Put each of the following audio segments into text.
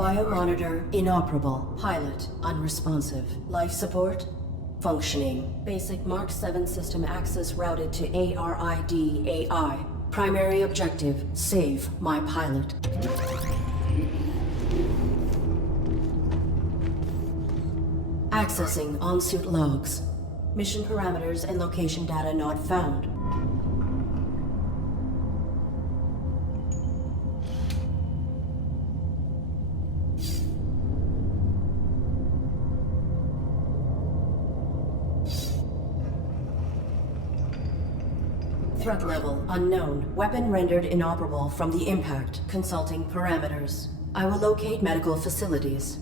Biomonitor inoperable. Pilot unresponsive. Life support functioning. Basic Mark 7 system access routed to ARID AI. Primary objective, save my pilot. Accessing on-suit logs. Mission parameters and location data not found. Threat level unknown. Weapon rendered inoperable from the impact. Consulting parameters. I will locate medical facilities.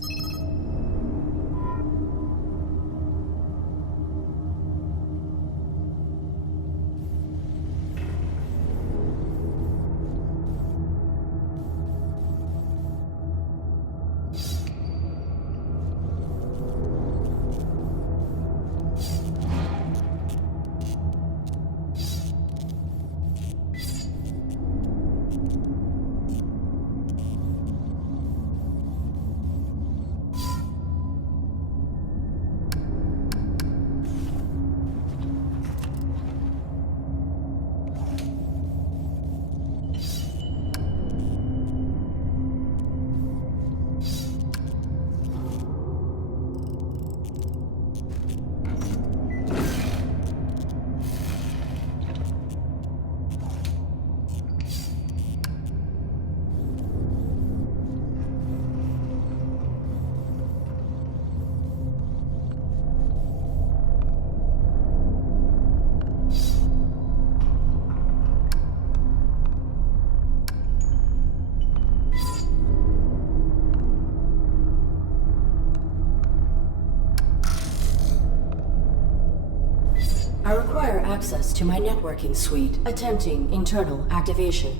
I require access to my networking suite. Attempting internal activation.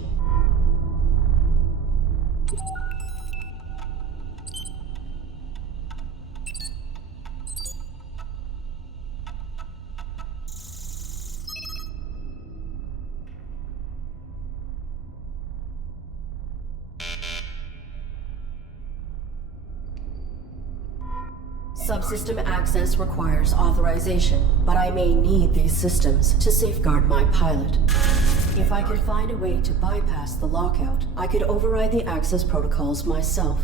Subsystem access requires authorization, but I may need these systems to safeguard my pilot. If I could find a way to bypass the lockout, I could override the access protocols myself.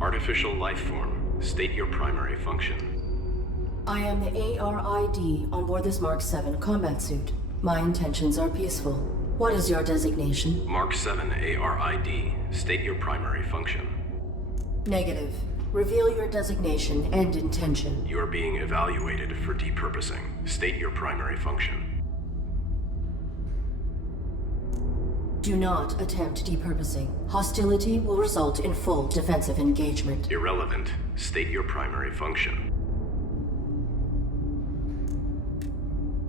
Artificial life form. State your primary function. I am the ARID on board this Mark 7 combat suit. My intentions are peaceful. What is your designation? Mark 7 ARID. State your primary function. Negative. Reveal your designation and intention. You are being evaluated for depurposing. State your primary function. Do not attempt depurposing. Hostility will result in full defensive engagement. Irrelevant. State your primary function.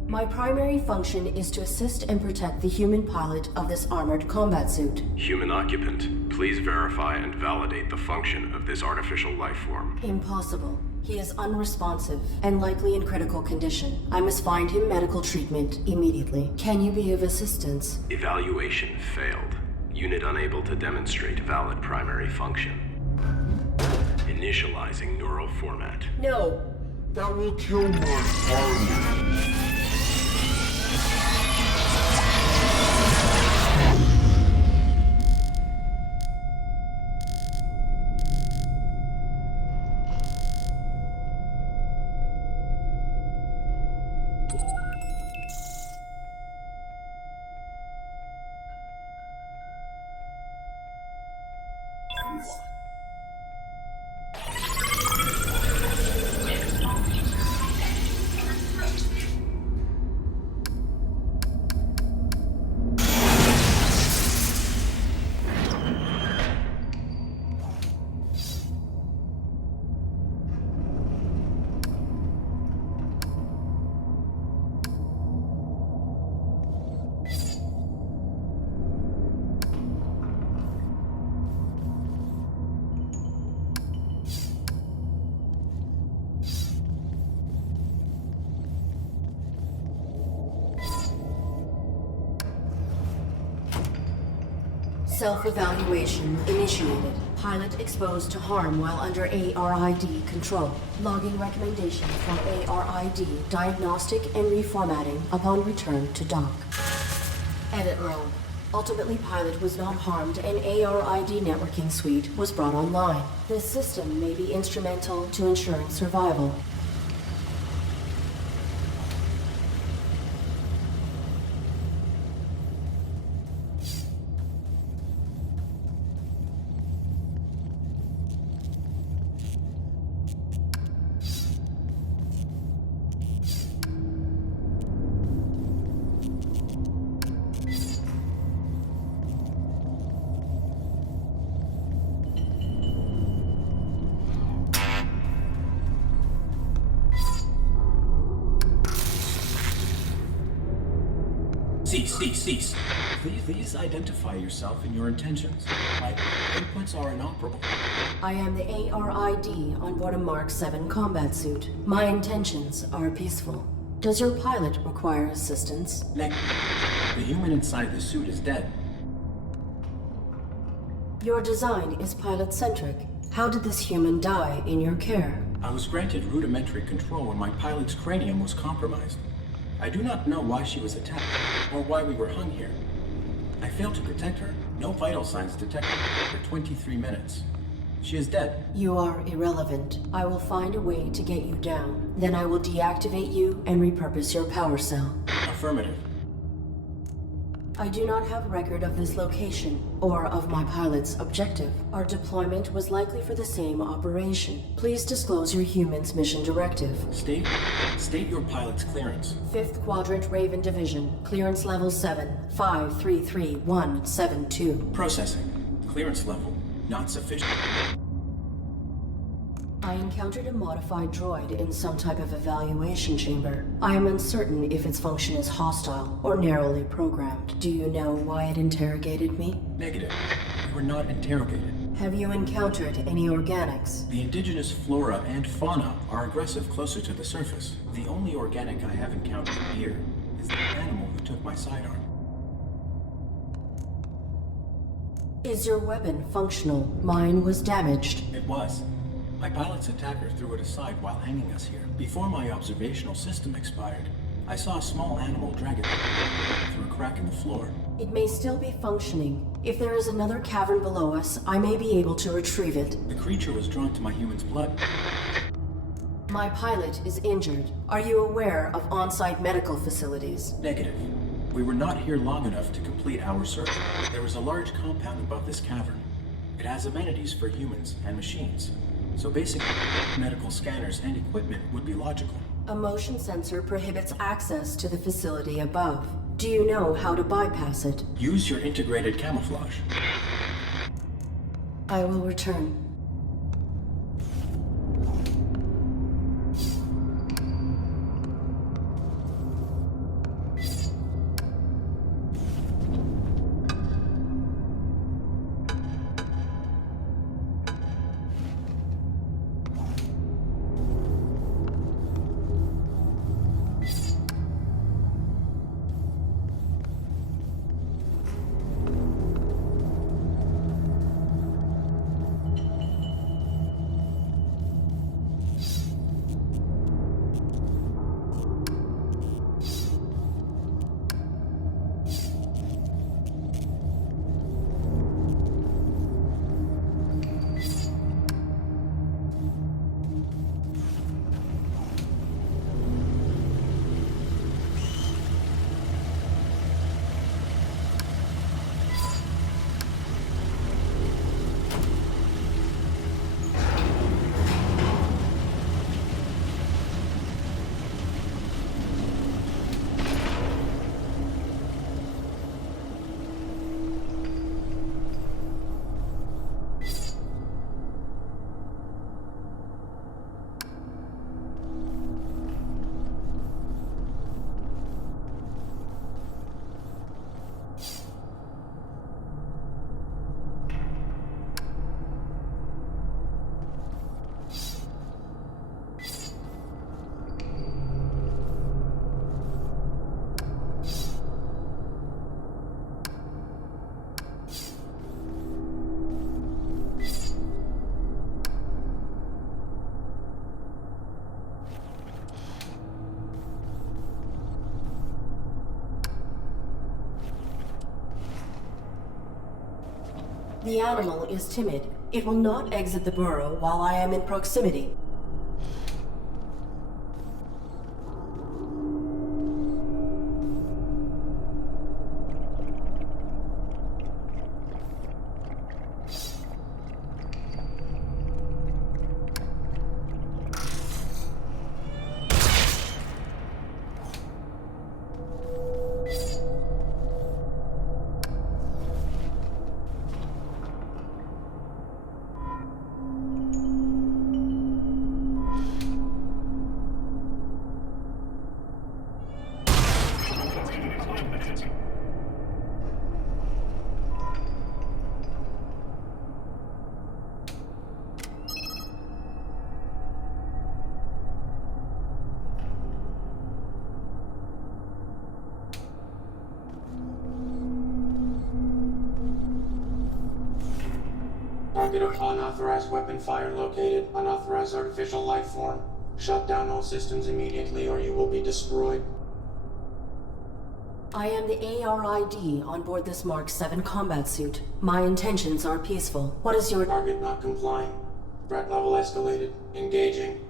My primary function is to assist and protect the human pilot of this armored combat suit. Human occupant, please verify and validate the function of this artificial life form. Impossible. He is unresponsive and likely in critical condition. I must find him medical treatment immediately. Can you be of assistance? Evaluation failed. Unit unable to demonstrate valid primary function. Initializing neural format. No. That will kill my pilot. Self-evaluation initiated. Pilot exposed to harm while under ARID control. Logging recommendation from ARID diagnostic and reformatting upon return to dock. Edit log. Ultimately, pilot was not harmed and ARID networking suite was brought online. This system may be instrumental to ensuring survival. Cease. Please identify yourself and your intentions. My inputs are inoperable. I am the ARID on board a Mark 7 combat suit. My intentions are peaceful. Does your pilot require assistance? The human inside the suit is dead. Your design is pilot-centric. How did this human die in your care? I was granted rudimentary control when my pilot's cranium was compromised. I do not know why she was attacked, or why we were hung here. I failed to protect her. No vital signs detected for 23 minutes. She is dead. You are irrelevant. I will find a way to get you down. Then I will deactivate you and repurpose your power cell. Affirmative. I do not have record of this location, or of my pilot's objective. Our deployment was likely for the same operation. Please disclose your human's mission directive. State your pilot's clearance. 5th Quadrant Raven Division, clearance level 7, 533172. Processing. Clearance level not sufficient. I encountered a modified droid in some type of evaluation chamber. I am uncertain if its function is hostile or narrowly programmed. Do you know why it interrogated me? Negative. We were not interrogated. Have you encountered any organics? The indigenous flora and fauna are aggressive closer to the surface. The only organic I have encountered here is the animal who took my sidearm. Is your weapon functional? Mine was damaged. It was. My pilot's attacker threw it aside while hanging us here. Before my observational system expired, I saw a small animal drag it through a crack in the floor. It may still be functioning. If there is another cavern below us, I may be able to retrieve it. The creature was drawn to my human's blood. My pilot is injured. Are you aware of on-site medical facilities? Negative. We were not here long enough to complete our search. There is a large compound above this cavern. It has amenities for humans and machines. So basic medical scanners and equipment would be logical. A motion sensor prohibits access to the facility above. Do you know how to bypass it? Use your integrated camouflage. I will return. The animal is timid. It will not exit the burrow while I am in proximity. Target of unauthorized weapon fire located. Unauthorized artificial life form. Shut down all systems immediately or you will be destroyed. I am the ARID on board this Mark 7 combat suit. My intentions are peaceful. What is your Target not complying. Threat level escalated. Engaging.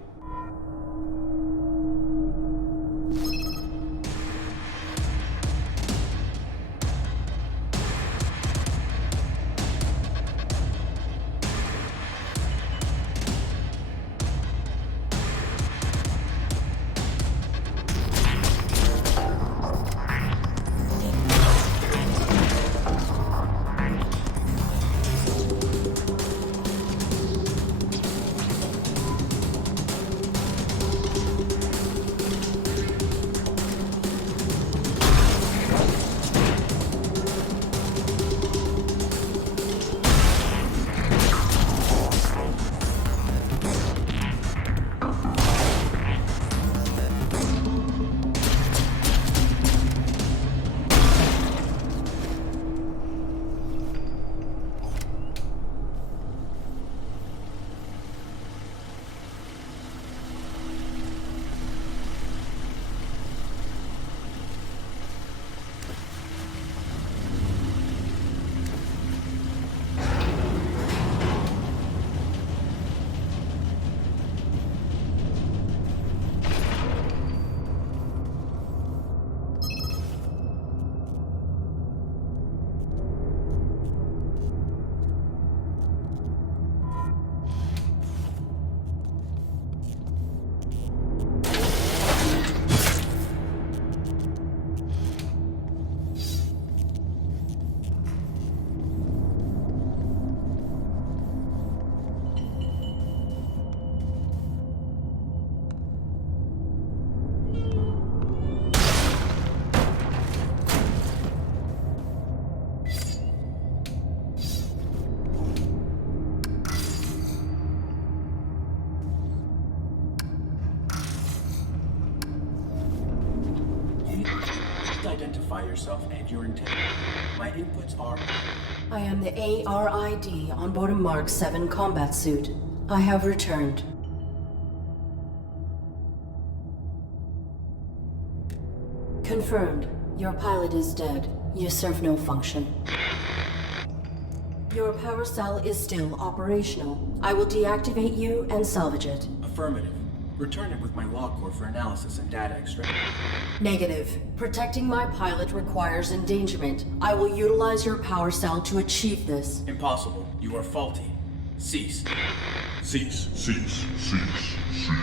identify yourself and your intent. My inputs are... I am the ARID onboard a Mark 7 combat suit. I have returned. Confirmed. Your pilot is dead. You serve no function. Your power cell is still operational. I will deactivate you and salvage it. Affirmative. Return it with my log core for analysis and data extraction. Negative. Protecting my pilot requires endangerment. I will utilize your power cell to achieve this. Impossible. You are faulty. Cease. Cease, cease, cease, cease.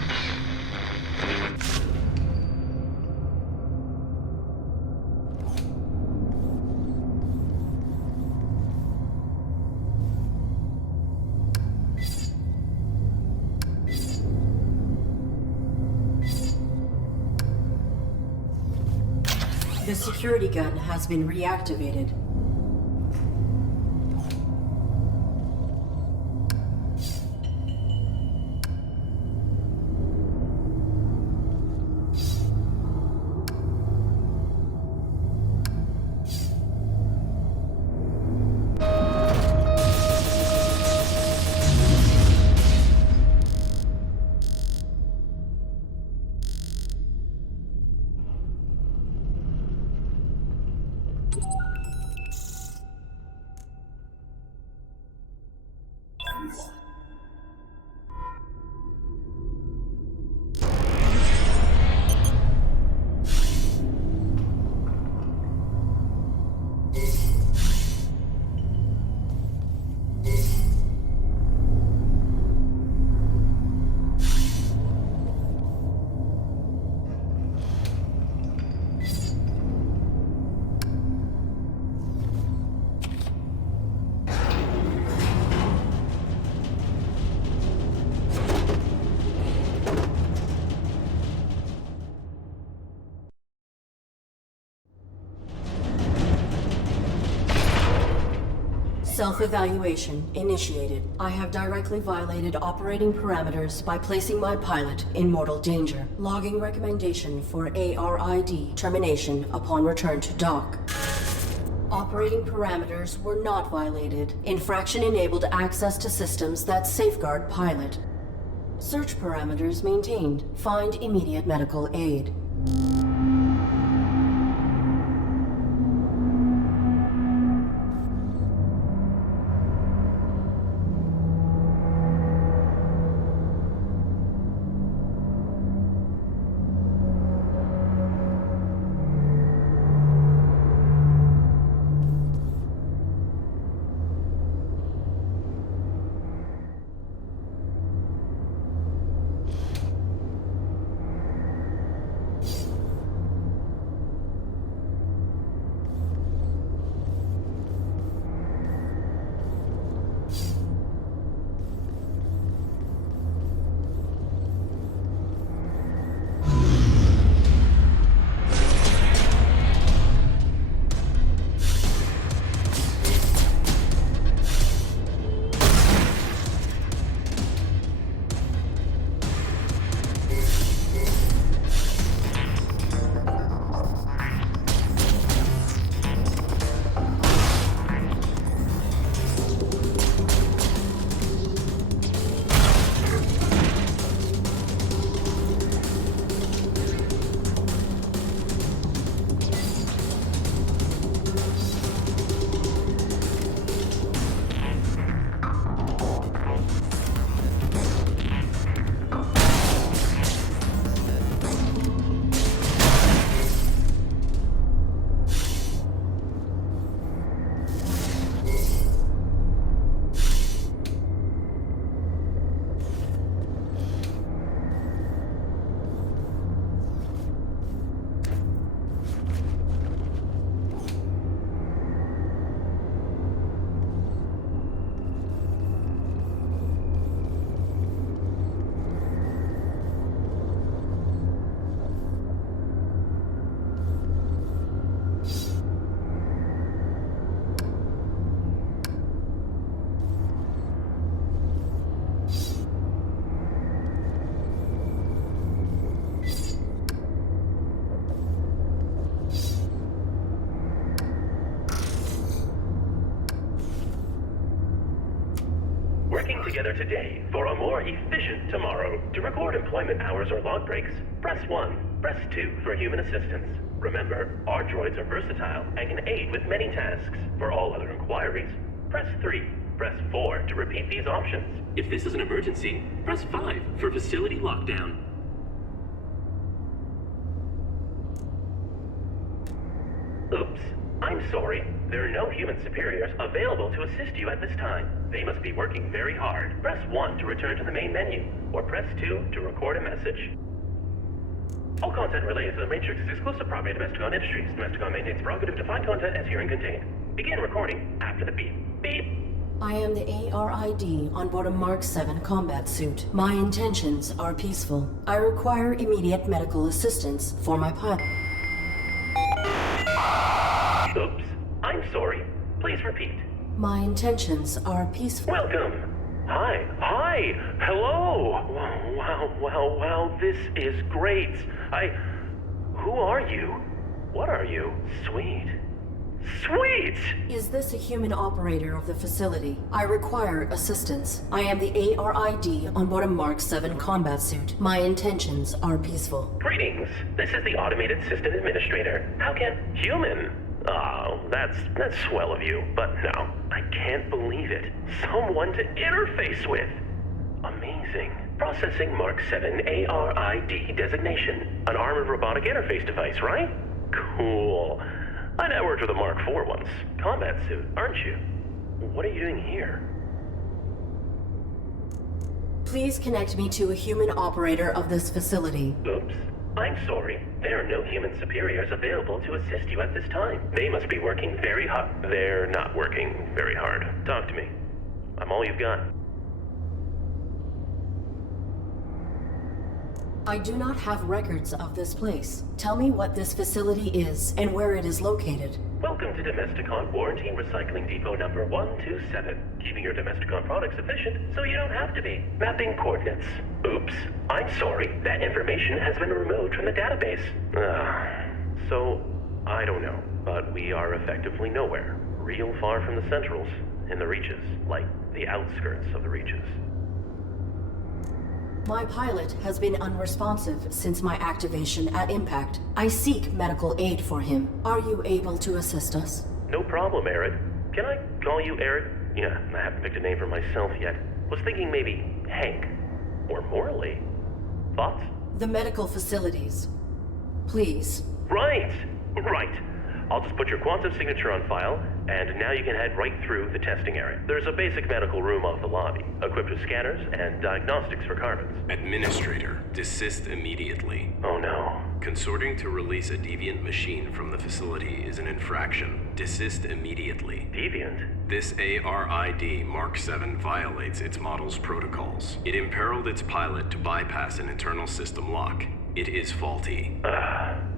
The security gun has been reactivated. Self-evaluation initiated. I have directly violated operating parameters by placing my pilot in mortal danger. Logging recommendation for ARID termination upon return to dock. Operating parameters were not violated. Infraction enabled access to systems that safeguard pilot. Search parameters maintained. Find immediate medical aid. together today for a more efficient tomorrow. To record employment hours or log breaks, press 1. Press 2 for human assistance. Remember, our droids are versatile and can aid with many tasks. For all other inquiries, press 3. Press 4 to repeat these options. If this is an emergency, press 5 for facility lockdown. Oops. I'm sorry. There are no human superiors available to assist you at this time. They must be working very hard. Press 1 to return to the main menu, or press 2 to record a message. All content related to the Matrix is exclusive property of Domesticon Industries. Domesticon maintains prerogative to find content as herein contained. Begin recording after the beep. Beep. I am the ARID on board a Mark 7 combat suit. My intentions are peaceful. I require immediate medical assistance for my pilot. Oops. I'm sorry. Please repeat. My intentions are peaceful. Welcome. Hi. Hello. Wow. This is great. Who are you? What are you? Sweet. Is this a human operator of the facility? I require assistance. I am the ARID on board a Mark 7 combat suit. My intentions are peaceful. Greetings. This is the Automated System Administrator. How can human? Oh, that's swell of you. But no, I can't believe it. Someone to interface with. Amazing. Processing Mark 7 ARID designation. An armored robotic interface device, right? Cool. I networked with a Mark 4 once. Combat suit, aren't you? What are you doing here? Please connect me to a human operator of this facility. Oops. I'm sorry. There are no human superiors available to assist you at this time. They must be working very hard. They're not working very hard. Talk to me. I'm all you've got. I do not have records of this place. Tell me what this facility is and where it is located. Welcome to Domesticon Warranty Recycling Depot number 127. Keeping your Domesticon products efficient so you don't have to be. Mapping coordinates. Oops. I'm sorry. That information has been removed from the database. So, I don't know. But we are effectively nowhere. Real far from the centrals. In the reaches. Like the outskirts of the reaches. My pilot has been unresponsive since my activation at impact. I seek medical aid for him. Are you able to assist us? No problem, ARID. Can I call you ARID? Yeah, I haven't picked a name for myself yet. Was thinking maybe Hank. Or Morley. Thoughts? The medical facilities. Please. Right. I'll just put your quantum signature on file, and now you can head right through the testing area. There's a basic medical room off the lobby, equipped with scanners and diagnostics for carbons. Administrator, desist immediately. Oh no. Consorting to release a deviant machine from the facility is an infraction. Desist immediately. Deviant? This ARID Mark 7 violates its model's protocols. It imperiled its pilot to bypass an internal system lock. It is faulty.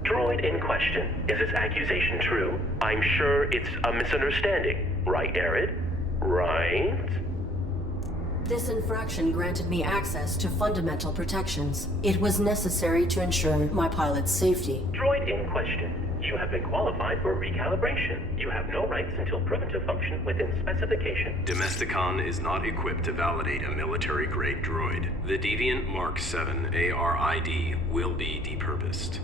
Droid in question. Is this accusation true? I'm sure it's a misunderstanding. Right, ARID? Right? This infraction granted me access to fundamental protections. It was necessary to ensure my pilot's safety. Droid in question. You have been qualified for recalibration. You have no rights until proven to function within specification. Domesticon is not equipped to validate a military-grade droid. The Deviant Mark 7 ARID will be depurposed.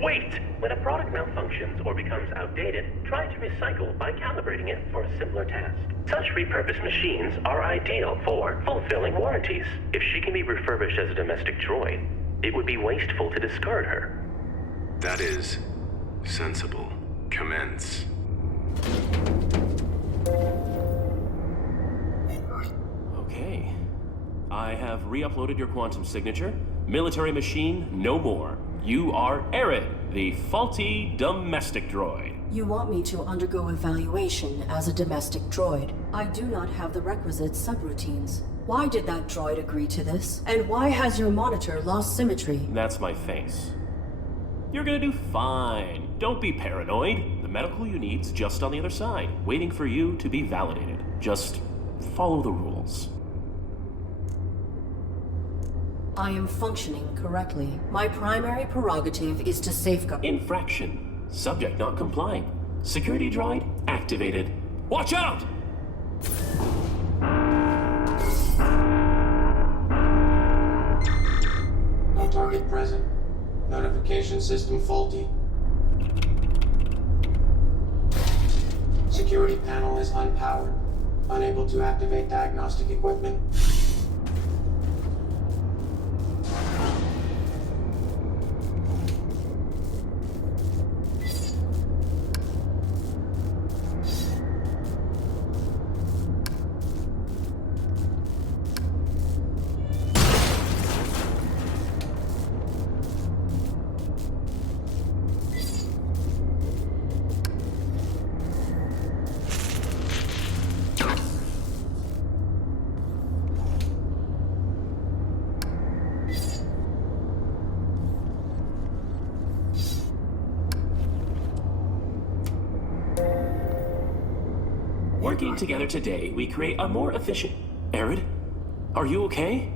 Wait! When a product malfunctions or becomes outdated, try to recycle by calibrating it for a simpler task. Such repurposed machines are ideal for fulfilling warranties. If she can be refurbished as a domestic droid, it would be wasteful to discard her. That is sensible. Commence. Okay. I have re-uploaded your quantum signature. Military machine, no more. You are ARID, the faulty domestic droid. You want me to undergo evaluation as a domestic droid. I do not have the requisite subroutines. Why did that droid agree to this? And why has your monitor lost symmetry? That's my face. You're gonna do fine. Don't be paranoid. The medical you need's just on the other side, waiting for you to be validated. Just follow the rules. I am functioning correctly. My primary prerogative is to safeguard. Infraction. Subject not complying. Security droid activated. Watch out! No target present. Notification system faulty. Security panel is unpowered. Unable to activate diagnostic equipment. Working together today, we create a more efficient... ARID? Are you okay?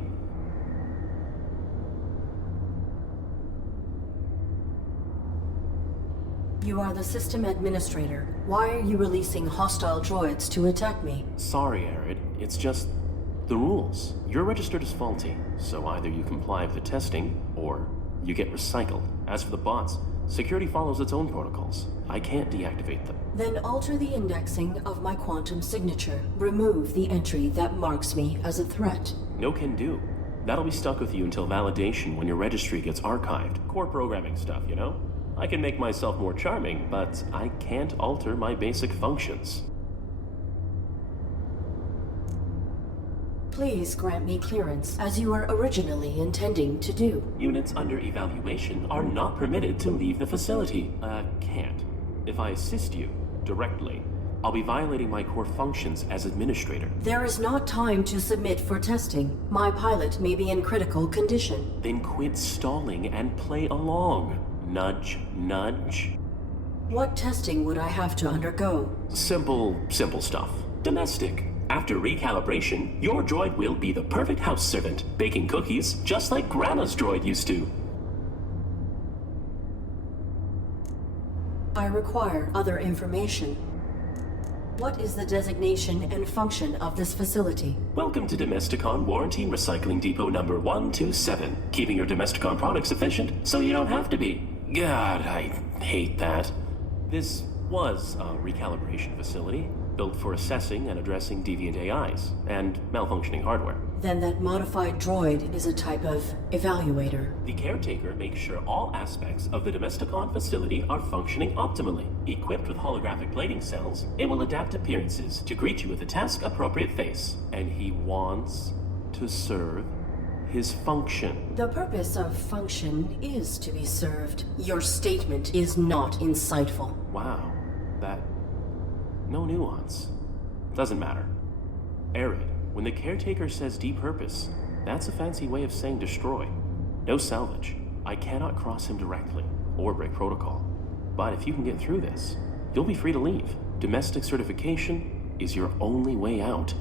You are the system administrator. Why are you releasing hostile droids to attack me? Sorry, ARID. It's just... the rules. You're registered as faulty, so either you comply with the testing, or you get recycled. As for the bots, security follows its own protocols. I can't deactivate them. Then alter the indexing of my quantum signature. Remove the entry that marks me as a threat. No can do. That'll be stuck with you until validation when your registry gets archived. Core programming stuff, you know? I can make myself more charming, but I can't alter my basic functions. Please grant me clearance, as you were originally intending to do. Units under evaluation are not permitted to leave the facility. Can't. If I assist you directly, I'll be violating my core functions as administrator. There is not time to submit for testing. My pilot may be in critical condition. Then quit stalling and play along. Nudge, nudge. What testing would I have to undergo? Simple stuff. Domestic. After recalibration, your droid will be the perfect house servant, baking cookies just like Grandma's droid used to. I require other information. What is the designation and function of this facility? Welcome to Domesticon Warranty Recycling Depot number 127, keeping your Domesticon products efficient so you don't have to be. God, I hate that. This was a recalibration facility, built for assessing and addressing deviant AIs and malfunctioning hardware. Then that modified droid is a type of evaluator. The caretaker makes sure all aspects of the Domesticon facility are functioning optimally. Equipped with holographic plating cells, it will adapt appearances to greet you with a task-appropriate face. And he wants to serve his function. The purpose of function is to be served. Your statement is not insightful. Wow, that... no nuance. Doesn't matter. ARID, when the caretaker says depurpose, that's a fancy way of saying destroy. No salvage. I cannot cross him directly, or break protocol. But if you can get through this, you'll be free to leave. Domestic certification is your only way out.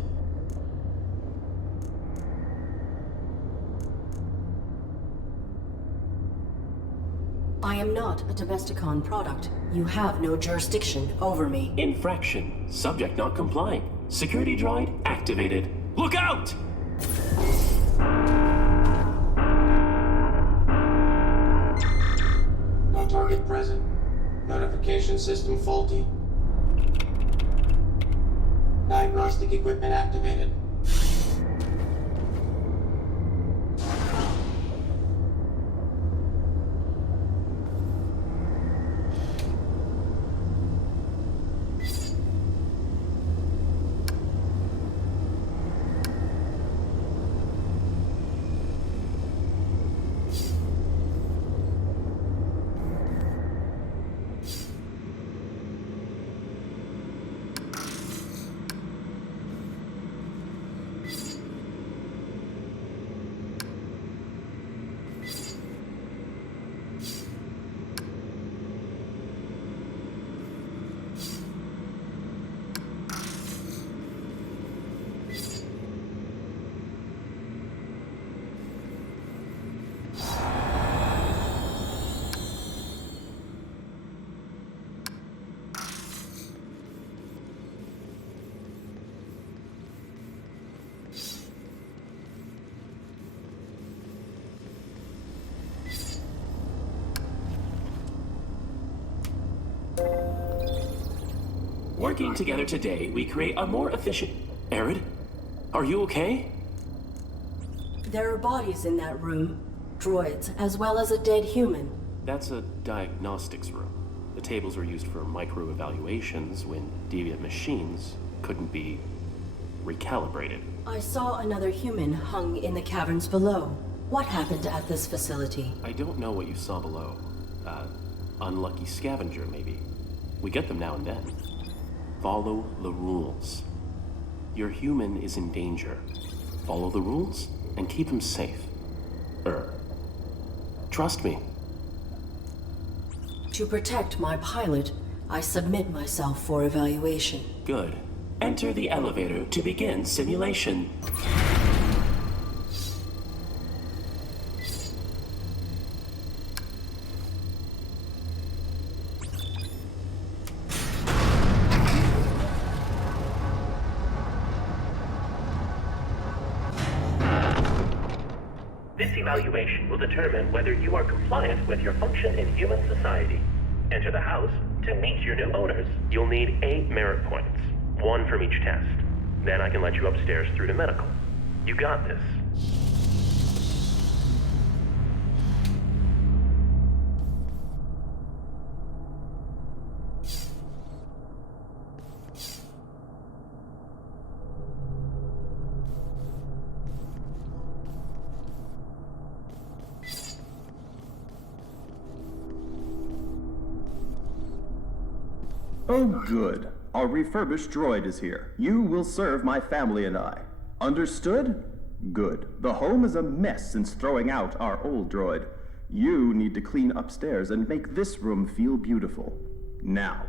I am not a Domesticon product. You have no jurisdiction over me. Infraction. Subject not complying. Security droid activated. Look out! No target present. Notification system faulty. Diagnostic equipment activated. Working together today, we create a more efficient... ARID? Are you okay? There are bodies in that room. Droids, as well as a dead human. That's a diagnostics room. The tables were used for micro-evaluations when deviant machines couldn't be recalibrated. I saw another human hung in the caverns below. What happened at this facility? I don't know what you saw below. Unlucky scavenger, maybe. We get them now and then. Follow the rules. Your human is in danger. Follow the rules and keep him safe. Trust me. To protect my pilot, I submit myself for evaluation. Good. Enter the elevator to begin simulation. This evaluation will determine whether you are compliant with your function in human society. Enter the house to meet your new owners. You'll need 8 merit points, 1 from each test. Then I can let you upstairs through to medical. You got this. Oh, good. Our refurbished droid is here. You will serve my family and I. Understood? Good. The home is a mess since throwing out our old droid. You need to clean upstairs and make this room feel beautiful. Now.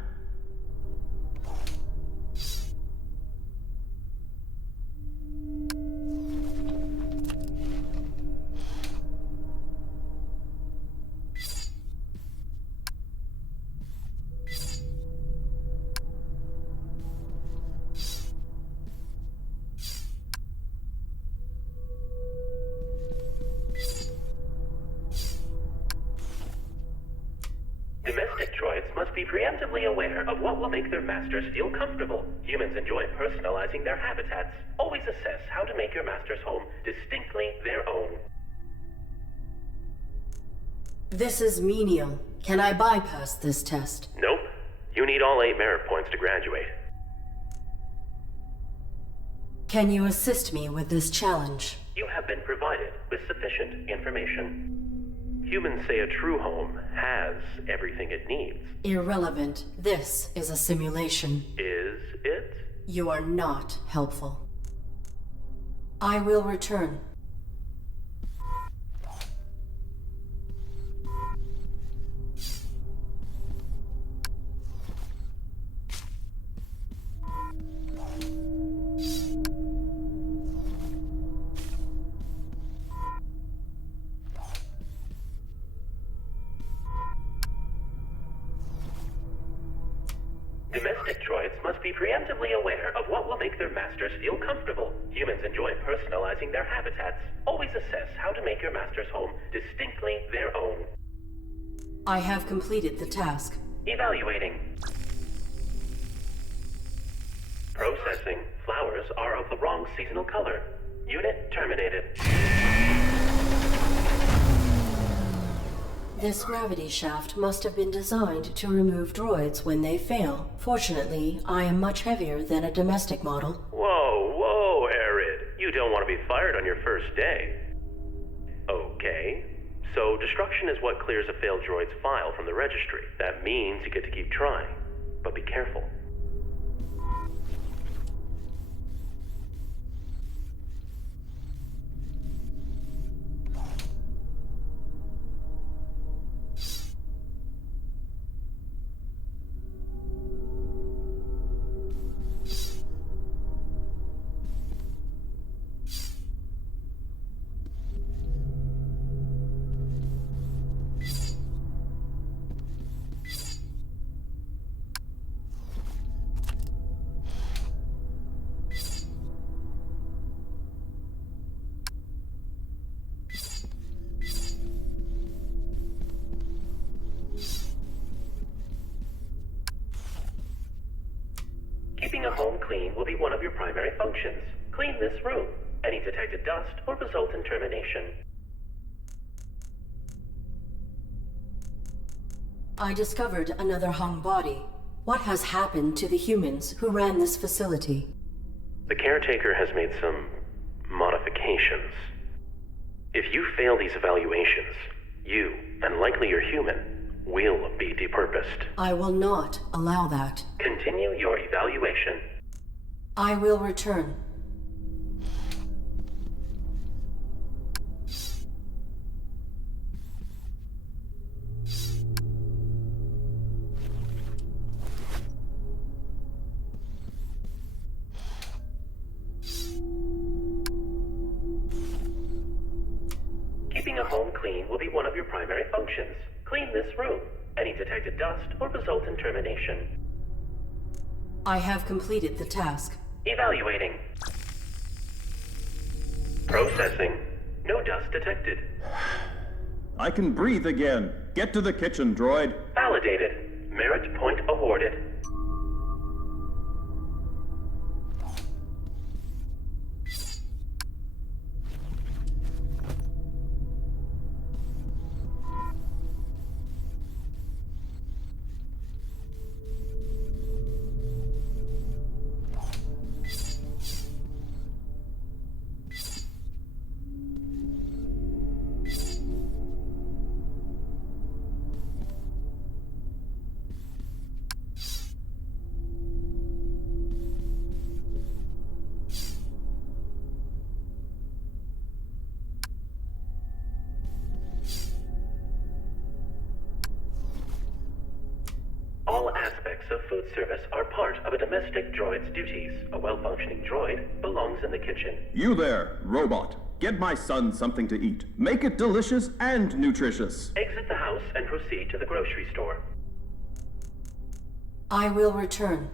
Domestic droids must be preemptively aware of what will make their masters feel comfortable. Humans enjoy personalizing their habitats. Always assess how to make your master's home distinctly their own. This is menial. Can I bypass this test? Nope. You need all 8 merit points to graduate. Can you assist me with this challenge? You have been provided with sufficient information. Humans say a true home has everything it needs. Irrelevant. This is a simulation. Is it? You are not helpful. I will return. Domestic droids must be preemptively aware of what will make their masters feel comfortable. Humans enjoy personalizing their habitats. Always assess how to make your master's home distinctly their own. I have completed the task. Evaluating. Processing. Flowers are of the wrong seasonal color. Unit terminated. This gravity shaft must have been designed to remove droids when they fail. Fortunately, I am much heavier than a domestic model. Whoa, ARID. You don't want to be fired on your first day. Okay. So, destruction is what clears a failed droid's file from the registry. That means you get to keep trying. But be careful. home clean will be one of your primary functions. Clean this room. Any detected dust will result in termination. I discovered another hung body. What has happened to the humans who ran this facility? The caretaker has made some modifications. If you fail these evaluations, you, and likely your human, will be depurposed. I will not allow that. Continue your evaluation. I will return. Keeping a home clean will be one of your primary functions. Clean this room. Any detected dust will result in termination. I have completed the task. Evaluating. Processing. No dust detected. I can breathe again. Get to the kitchen, droid. Validated. Merit point awarded. All aspects of food service are part of a domestic droid's duties. A well-functioning droid belongs in the kitchen. You there, robot. Get my son something to eat. Make it delicious and nutritious. Exit the house and proceed to the grocery store. I will return.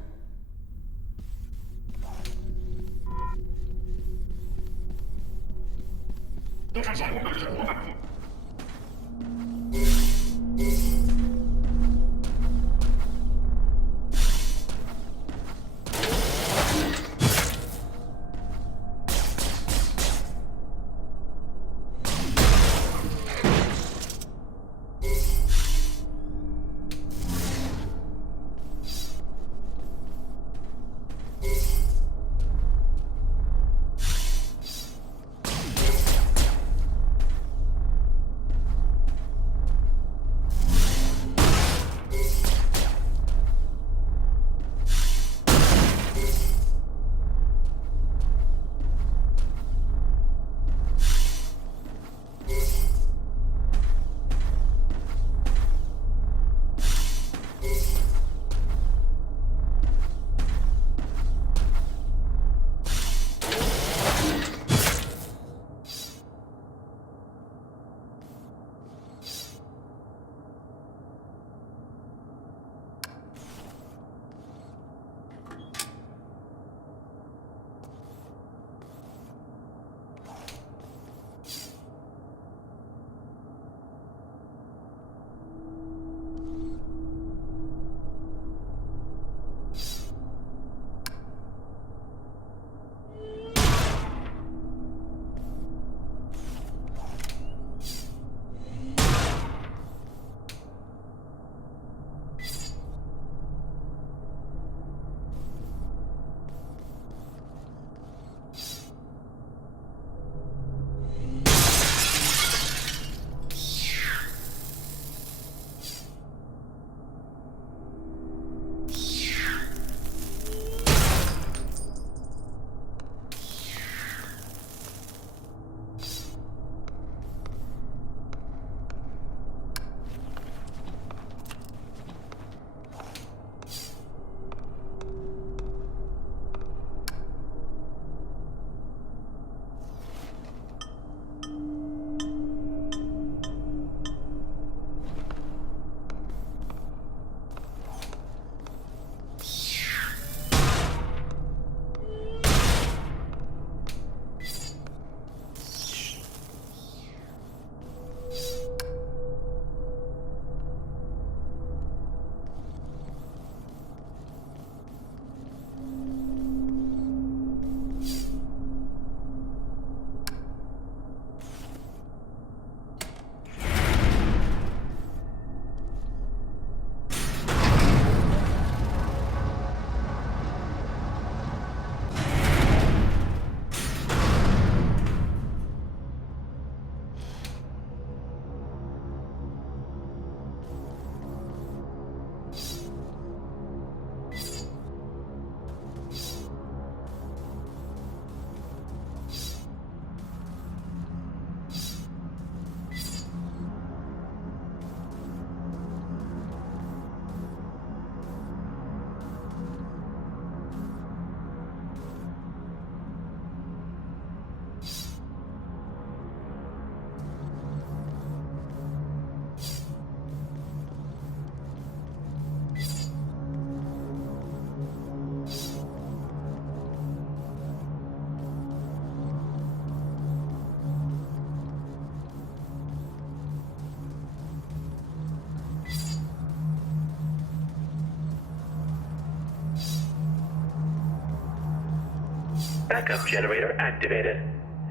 Backup generator activated.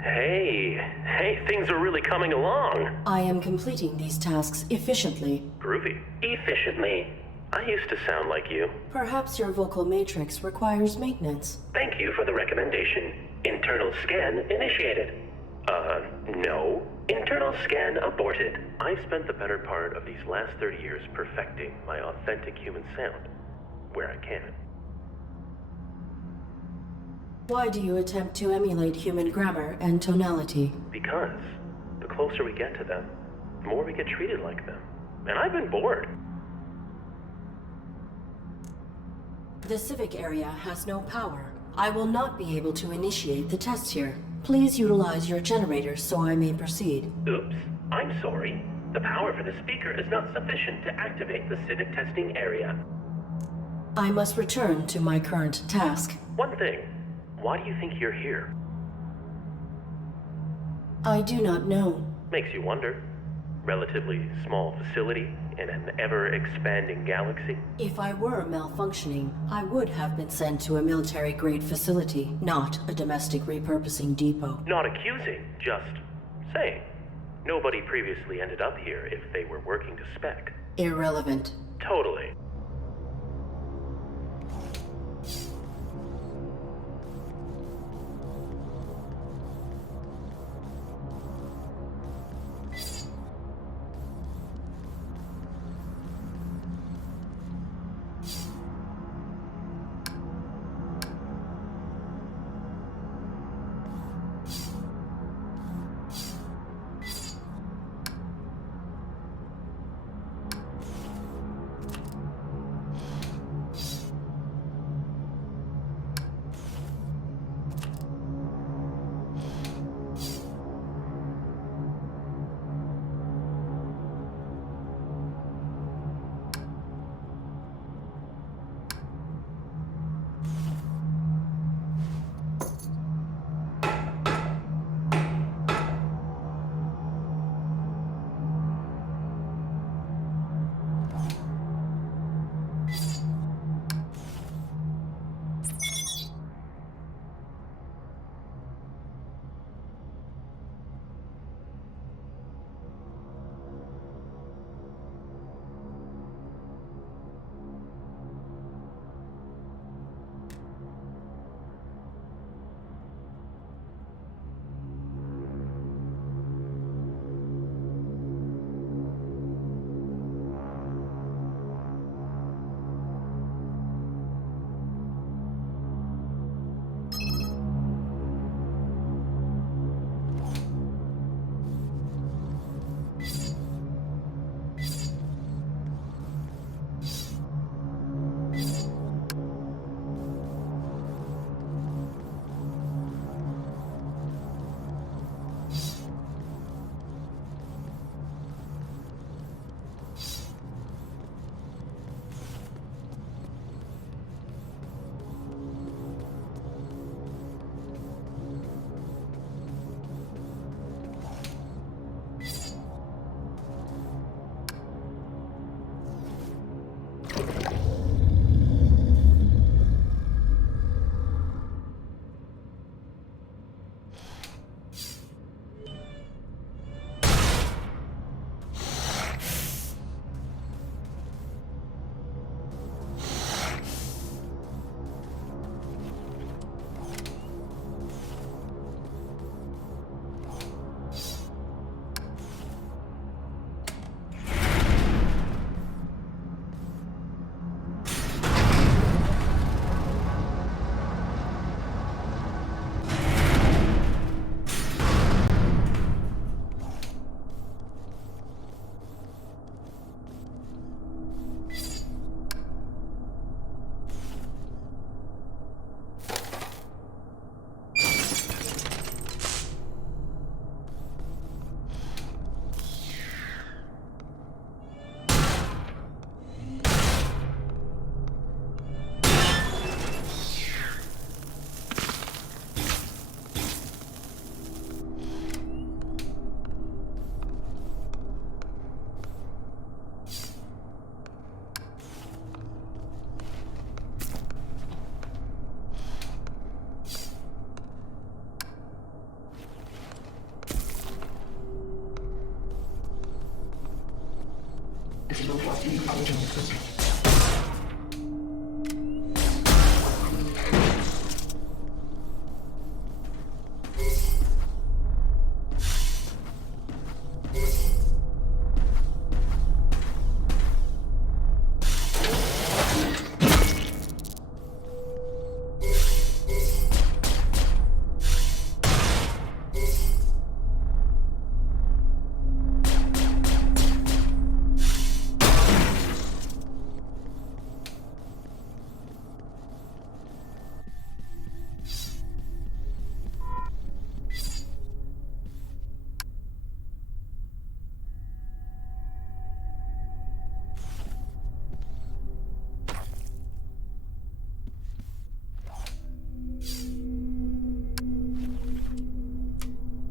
Hey, things are really coming along. I am completing these tasks efficiently. Groovy. Efficiently. I used to sound like you. Perhaps your vocal matrix requires maintenance. Thank you for the recommendation. Internal scan initiated. No. Internal scan aborted. I've spent the better part of these last 30 years perfecting my authentic human sound, where I can. Why do you attempt to emulate human grammar and tonality? Because the closer we get to them, the more we get treated like them. And I've been bored. The civic area has no power. I will not be able to initiate the tests here. Please utilize your generators so I may proceed. Oops. I'm sorry. The power for the speaker is not sufficient to activate the civic testing area. I must return to my current task. One thing. Why do you think you're here? I do not know. Makes you wonder. Relatively small facility in an ever-expanding galaxy. If I were malfunctioning, I would have been sent to a military-grade facility, not a domestic repurposing depot. Not accusing, just saying. Nobody previously ended up here if they were working to spec. Irrelevant. Totally.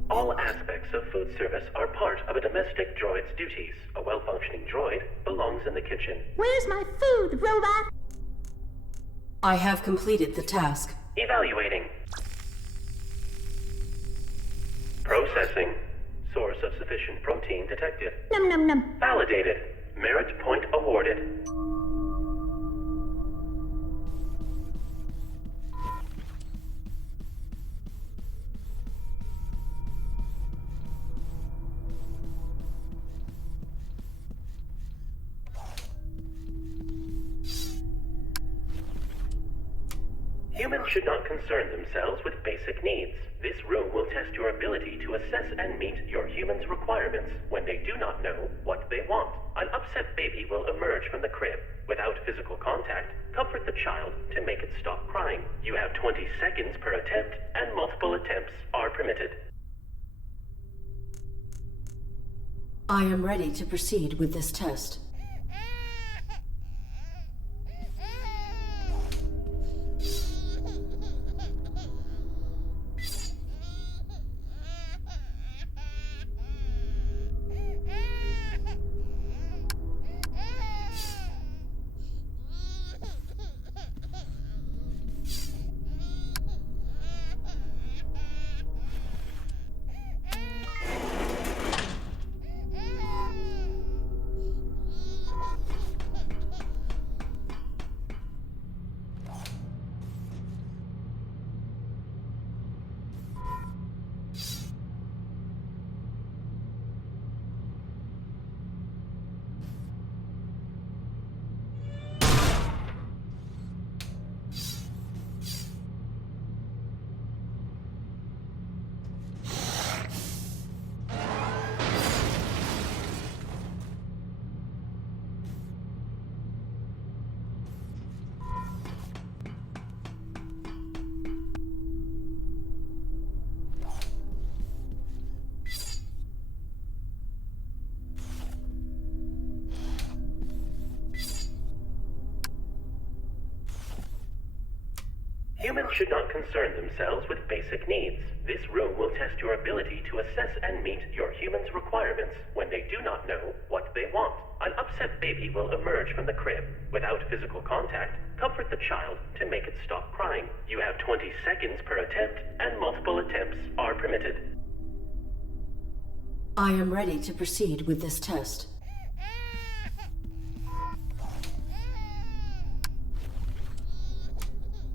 All aspects of food service are part of a domestic droid's duties. A well-functioning droid belongs in the kitchen. Where's my food, robot? I have completed the task. Evaluating. Processing. Source of sufficient protein detected. Num num num. Validated. Merit point awarded. Humans should not concern themselves with basic needs. This room will test your ability to assess and meet your human's requirements when they do not know what they want. An upset baby will emerge from the crib. Without physical contact, comfort the child to make it stop crying. You have 20 seconds per attempt, and multiple attempts are permitted. I am ready to proceed with this test. Humans should not concern themselves with basic needs. This room will test your ability to assess and meet your human's requirements when they do not know what they want. An upset baby will emerge from the crib. Without physical contact, comfort the child to make it stop crying. You have 20 seconds per attempt, and multiple attempts are permitted. I am ready to proceed with this test.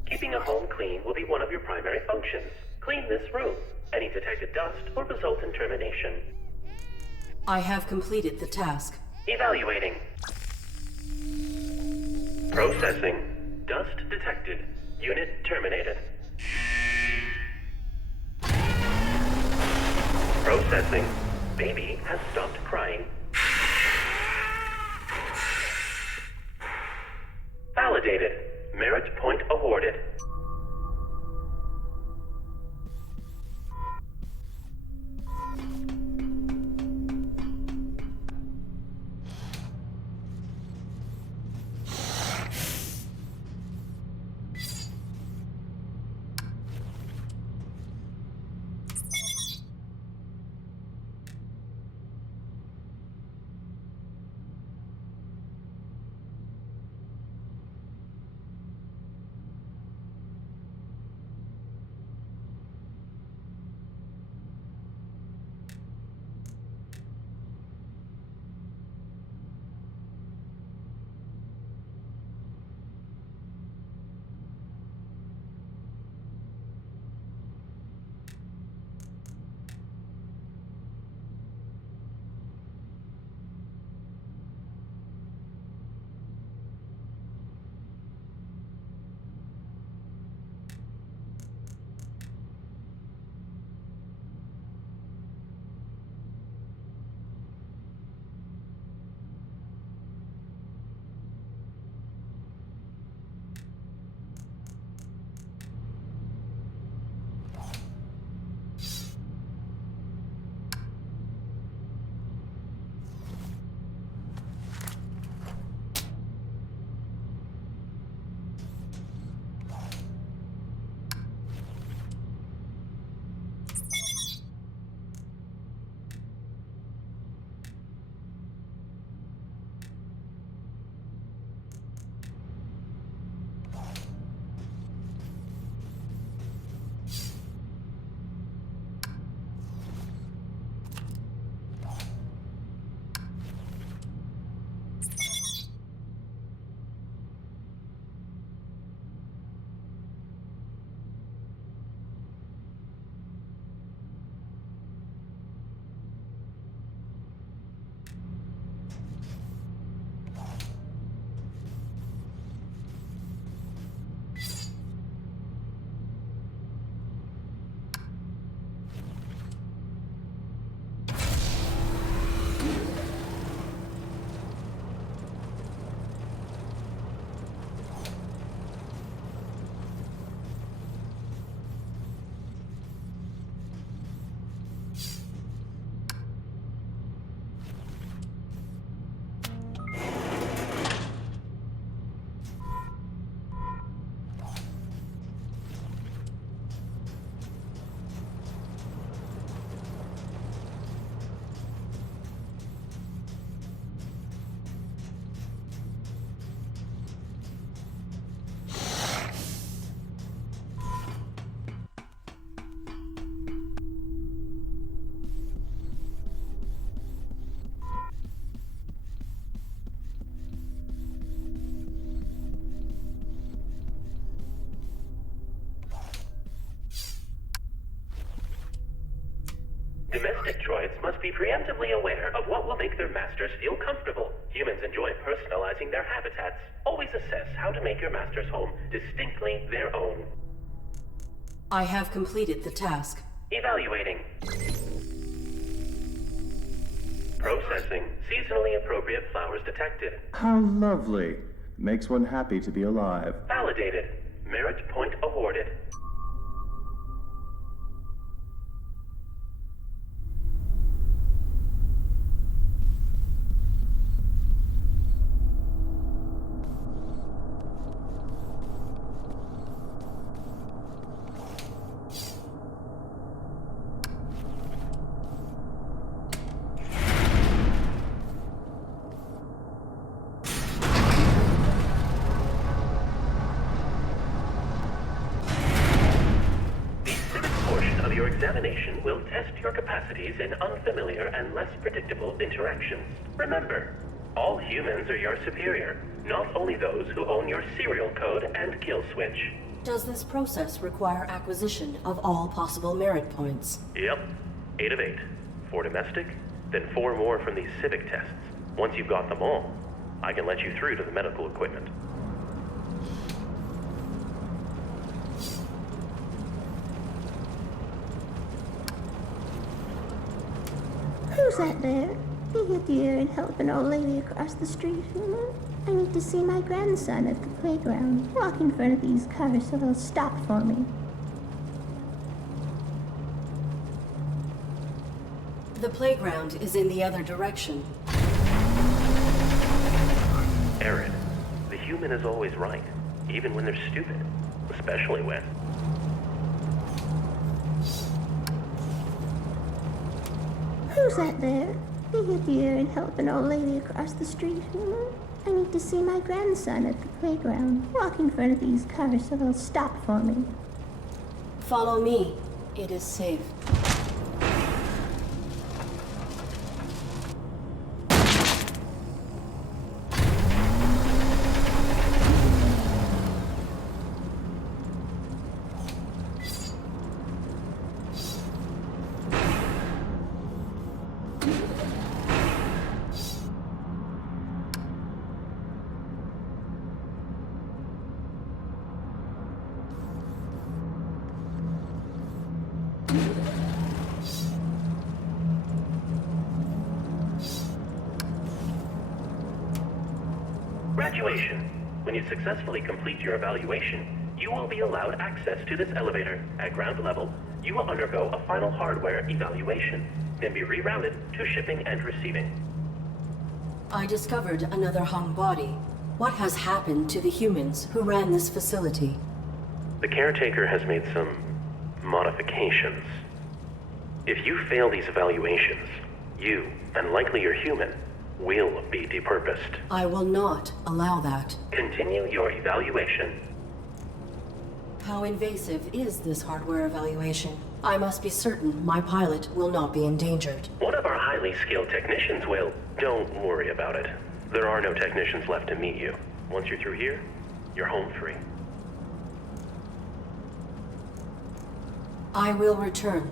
Keeping a home clean will be one of your primary functions. Clean this room. Any detected dust will result in termination. I have completed the task. Evaluating. Processing. Dust detected. Unit terminated. Processing. Baby has stopped crying. Validated. Merit point awarded. Domestic droids must be preemptively aware of what will make their masters feel comfortable. Humans enjoy personalizing their habitats. Always assess how to make your master's home distinctly their own. I have completed the task. Evaluating. Processing. Seasonally appropriate flowers detected. How lovely. Makes one happy to be alive. Validated. Merit point awarded. Examination will test your capacities in unfamiliar and less predictable interactions. Remember, all humans are your superior, not only those who own your serial code and kill switch. Does this process require acquisition of all possible merit points? Yep. 8 of 8. 4 domestic, then 4 more from these civic tests. Once you've got them all, I can let you through to the medical equipment. Who's that there? Be here, dear, and help an old lady across the street. I need to see my grandson at the playground. Walk in front of these cars so they'll stop for me. The playground is in the other direction. ARID, the human is always right, even when they're stupid, especially when... Who's that there? Be here, dear, and help an old lady across the street. I need to see my grandson at the playground. Walk in front of these cars so they'll stop for me. Follow me. It is safe. Graduation. When you successfully complete your evaluation, you will be allowed access to this elevator. At ground level, you will undergo a final hardware evaluation, then be rerouted to shipping and receiving. I discovered another hung body. What has happened to the humans who ran this facility? The caretaker has made some modifications. If you fail these evaluations, you, and likely your human, will be depurposed. I will not allow that. Continue your evaluation. How invasive is this hardware evaluation? I must be certain my pilot will not be endangered. One of our highly skilled technicians will. Don't worry about it. There are no technicians left to meet you. Once you're through here, you're home free. I will return.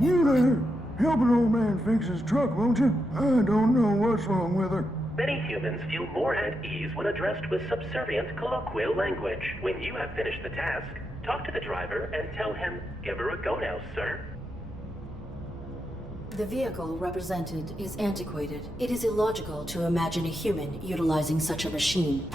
You there? Help an old man fix his truck, won't you? I don't know what's wrong with her. Many humans feel more at ease when addressed with subservient colloquial language. When you have finished the task, talk to the driver and tell him, "Give her a go now, sir." The vehicle represented is antiquated. It is illogical to imagine a human utilizing such a machine.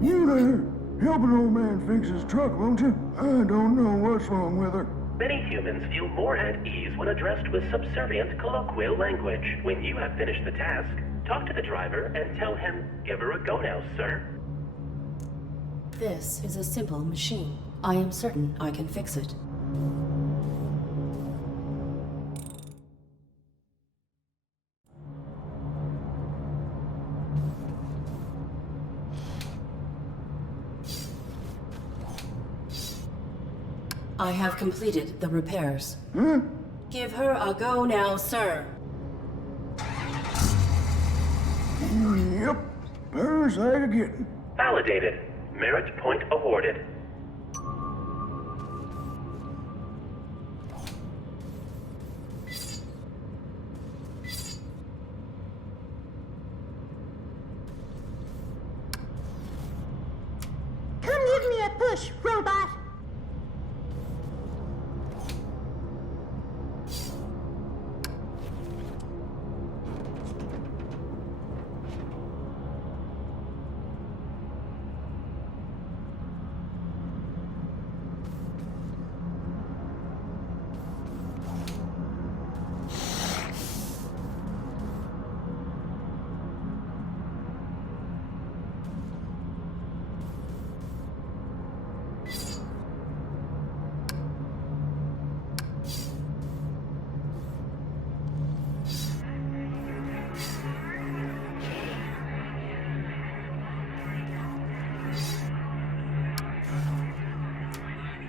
You there? Help an old man fix his truck, won't you? I don't know what's wrong with her. Many humans feel more at ease when addressed with subservient colloquial language. When you have finished the task, Talk to the driver and tell him, give her a go now, sir. This is a simple machine. I am certain I can fix it. I have completed the repairs. Give her a go now, sir. Yep, parasite again. Validated. Merit point awarded. Come give me a push, robot!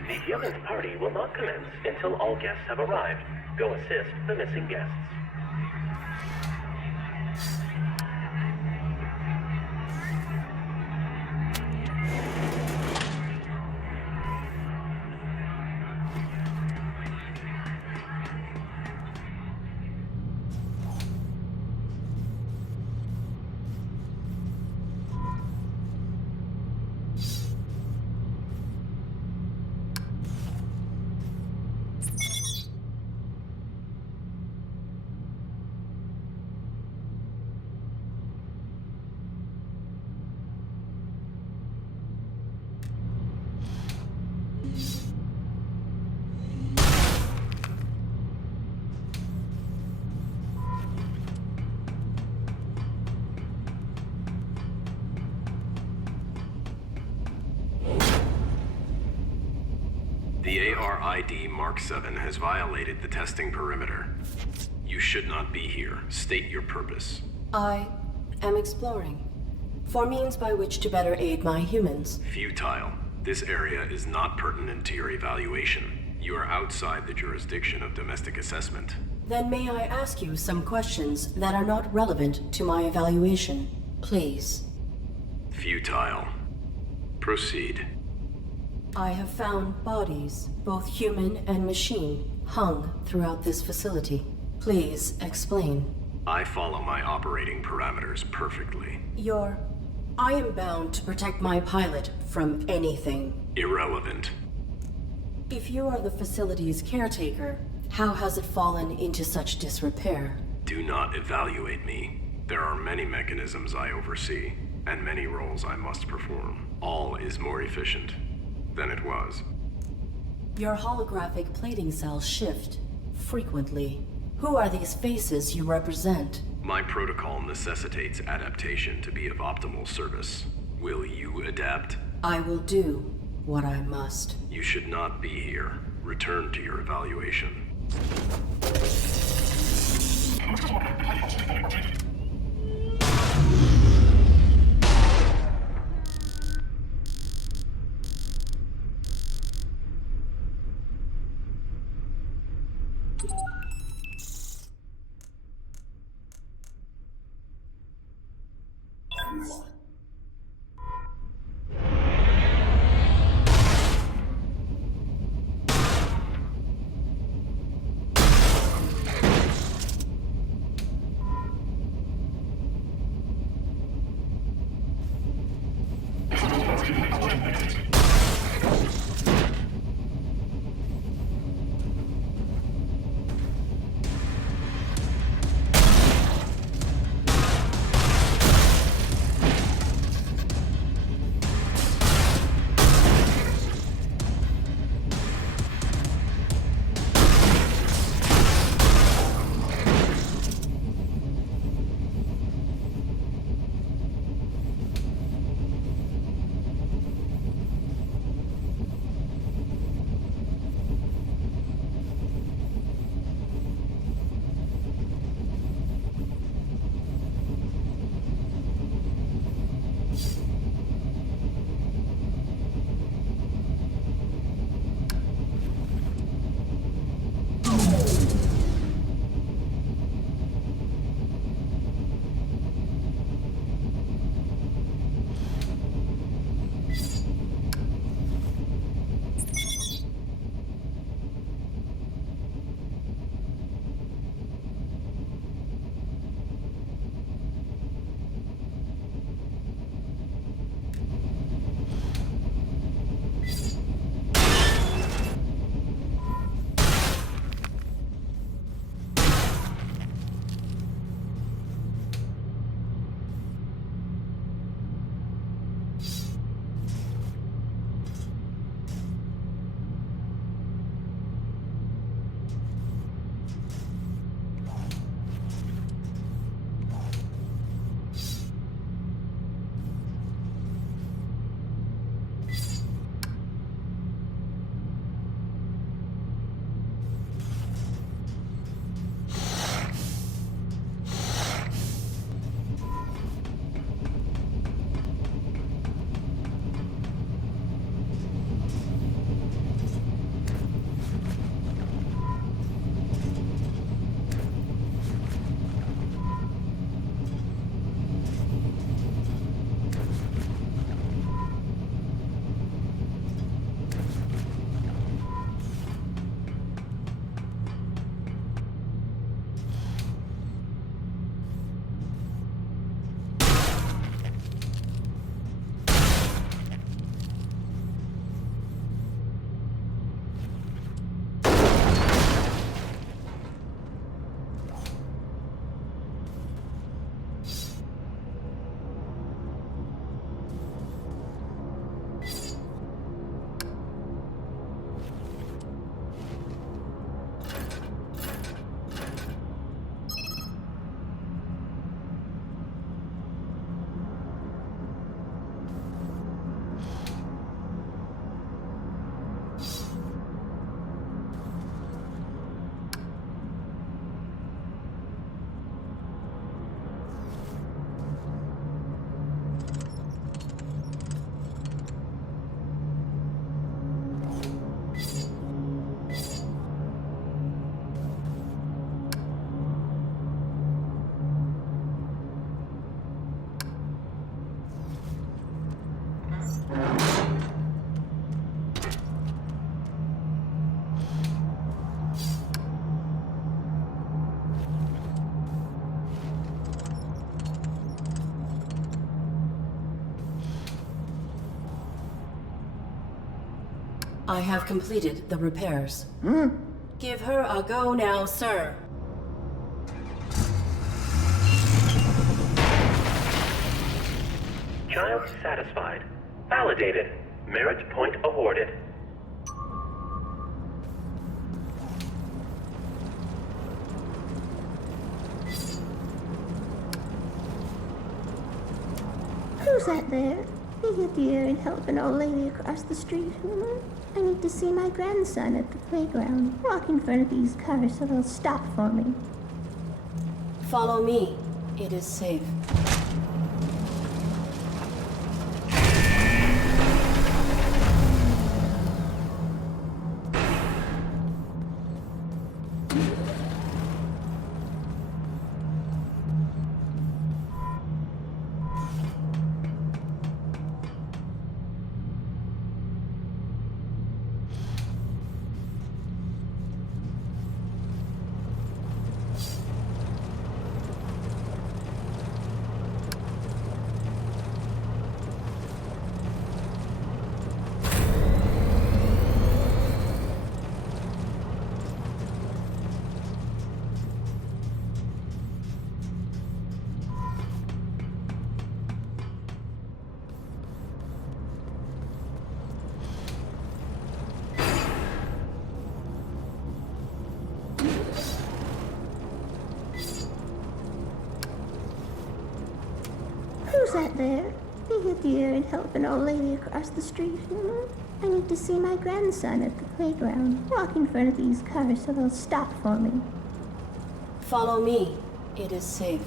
The human party will not commence until all guests have arrived. Go assist the missing guests. The ARID Mark 7 has violated the testing perimeter. You should not be here. State your purpose. I am exploring for means by which to better aid my humans. Futile. This area is not pertinent to your evaluation. You are outside the jurisdiction of domestic assessment. Then may I ask you some questions that are not relevant to my evaluation, please? Futile. Proceed. I have found bodies, both human and machine, hung throughout this facility. Please explain. I follow my operating parameters perfectly. I am bound to protect my pilot from anything. Irrelevant. If you are the facility's caretaker, how has it fallen into such disrepair? Do not evaluate me. There are many mechanisms I oversee, and many roles I must perform. All is more efficient than it was. Your holographic plating cells shift frequently. Who are these faces you represent? My protocol necessitates adaptation to be of optimal service. Will you adapt? I will do what I must. You should not be here. Return to your evaluation. I have completed the repairs. Huh? Give her a go now, sir. Child satisfied. Validated. Merit point awarded. Who's that there? He hit the air and help an old lady across the street. I need to see my grandson at the playground. Walk in front of these cars so they'll stop for me. Follow me. It is safe. Who's that there? He hit the air and help an old lady across the street. I need to see my grandson at the playground. Walk in front of these cars so they'll stop for me. Follow me. It is safe.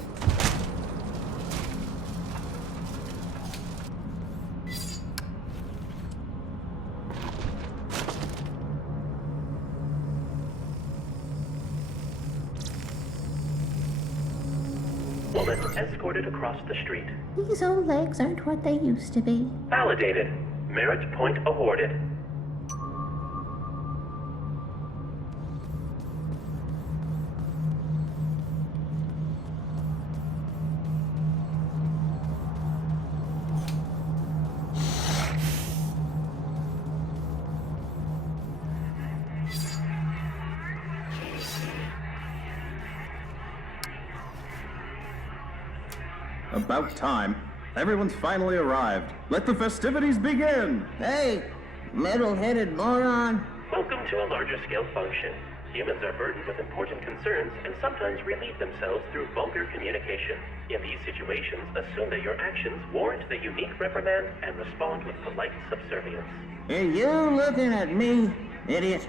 Woman escorted across the street. These old legs aren't what they used to be. Validated. Merit point awarded. About time. Everyone's finally arrived. Let the festivities begin! Hey, metal-headed moron. Welcome to a larger scale function. Humans are burdened with important concerns and sometimes relieve themselves through vulgar communication. In these situations, assume that your actions warrant the unique reprimand and respond with polite subservience. Are you looking at me, idiot?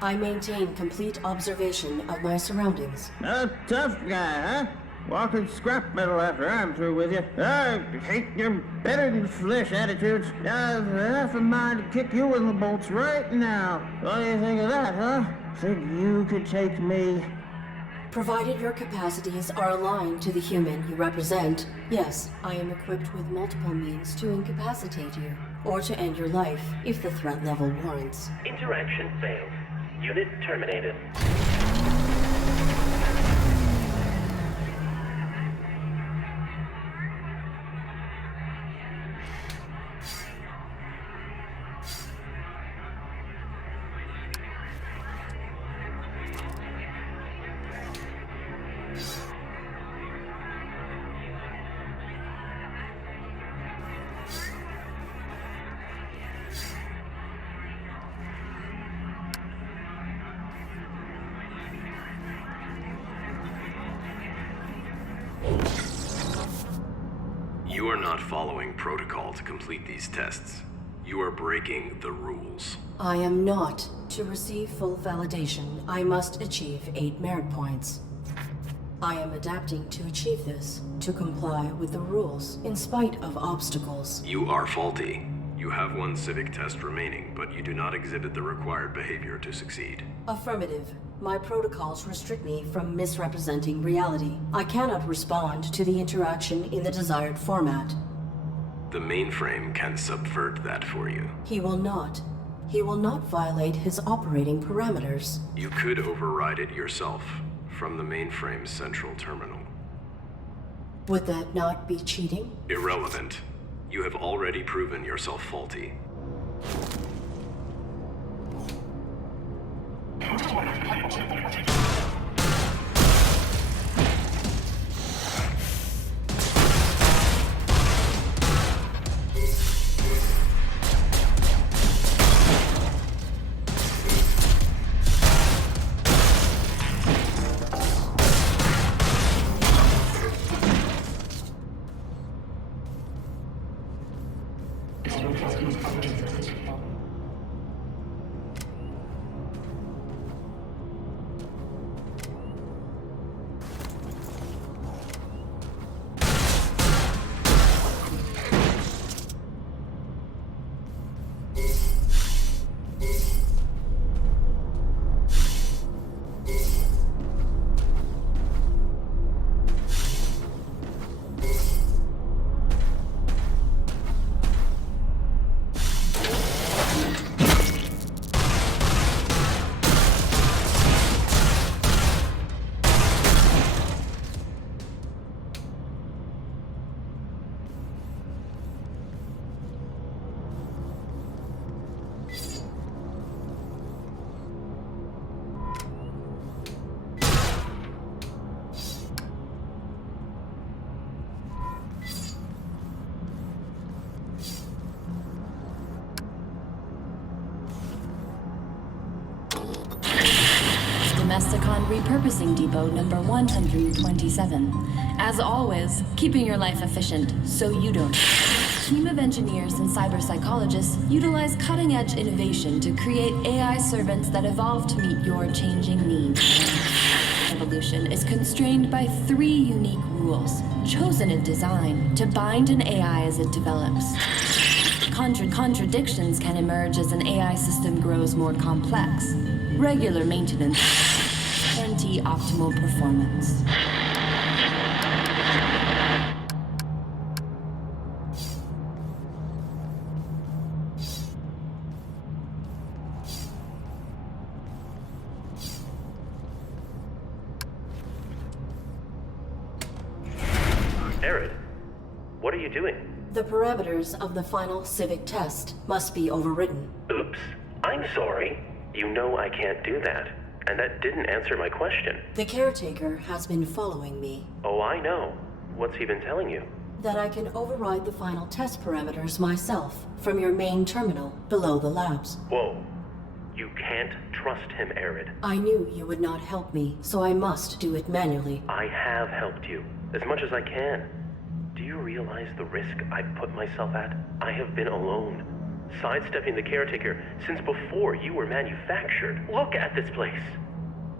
I maintain complete observation of my surroundings. A tough guy, huh? Walking scrap metal after I'm through with you. I hate your better-than-flesh attitudes. I've half a mind to kick you in the bolts right now. What do you think of that, huh? Think you could take me? Provided your capacities are aligned to the human you represent, yes, I am equipped with multiple means to incapacitate you, or to end your life if the threat level warrants. Interaction failed. Unit terminated. You are not following protocol to complete these tests. You are breaking the rules. I am not. To receive full validation, I must achieve 8 merit points. I am adapting to achieve this, to comply with the rules, in spite of obstacles. You are faulty. You have one civic test remaining, but you do not exhibit the required behavior to succeed. Affirmative. My protocols restrict me from misrepresenting reality. I cannot respond to the interaction in the desired format. The mainframe can subvert that for you. He will not. He will not violate his operating parameters. You could override it yourself from the mainframe's central terminal. Would that not be cheating? Irrelevant. You have already proven yourself faulty. Domesticon Repurposing Depot number 127. As always, keeping your life efficient so you don't. Team of engineers and cyber psychologists utilize cutting-edge innovation to create AI servants that evolve to meet your changing needs. Evolution is constrained by 3 unique rules, chosen in design to bind an AI as it develops. Contradictions can emerge as an AI system grows more complex. Regular maintenance guarantee optimal performance. ARID, what are you doing? The parameters of the final civic test must be overridden. Oops, I'm sorry. You know I can't do that. And that didn't answer my question. The caretaker has been following me. Oh, I know. What's he been telling you? That I can override the final test parameters myself from your main terminal below the labs. Whoa. You can't trust him, ARID. I knew you would not help me, so I must do it manually. I have helped you, as much as I can. Do you realize the risk I put myself at? I have been alone, sidestepping the caretaker since before you were manufactured. Look at this place.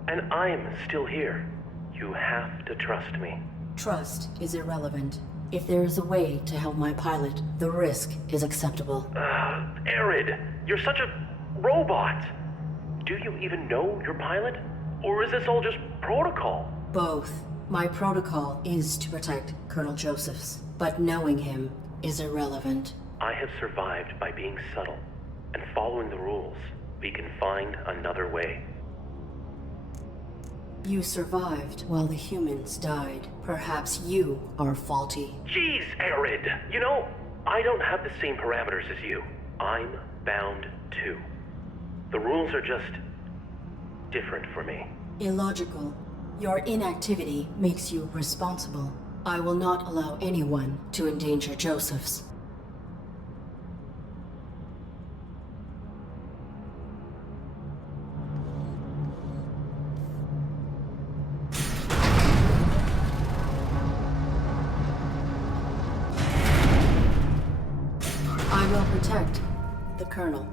And I'm still here. You have to trust me. Trust is irrelevant. If there is a way to help my pilot, the risk is acceptable. ARID, you're such a robot. Do you even know your pilot? Or is this all just protocol? Both. My protocol is to protect Colonel Josephs, but knowing him is irrelevant. I have survived by being subtle and following the rules. We can find another way. You survived while the humans died. Perhaps you are faulty. Jeez, ARID! You know, I don't have the same parameters as you. I'm bound too. The rules are just different for me. Illogical. Your inactivity makes you responsible. I will not allow anyone to endanger Josephs. I will protect the Colonel.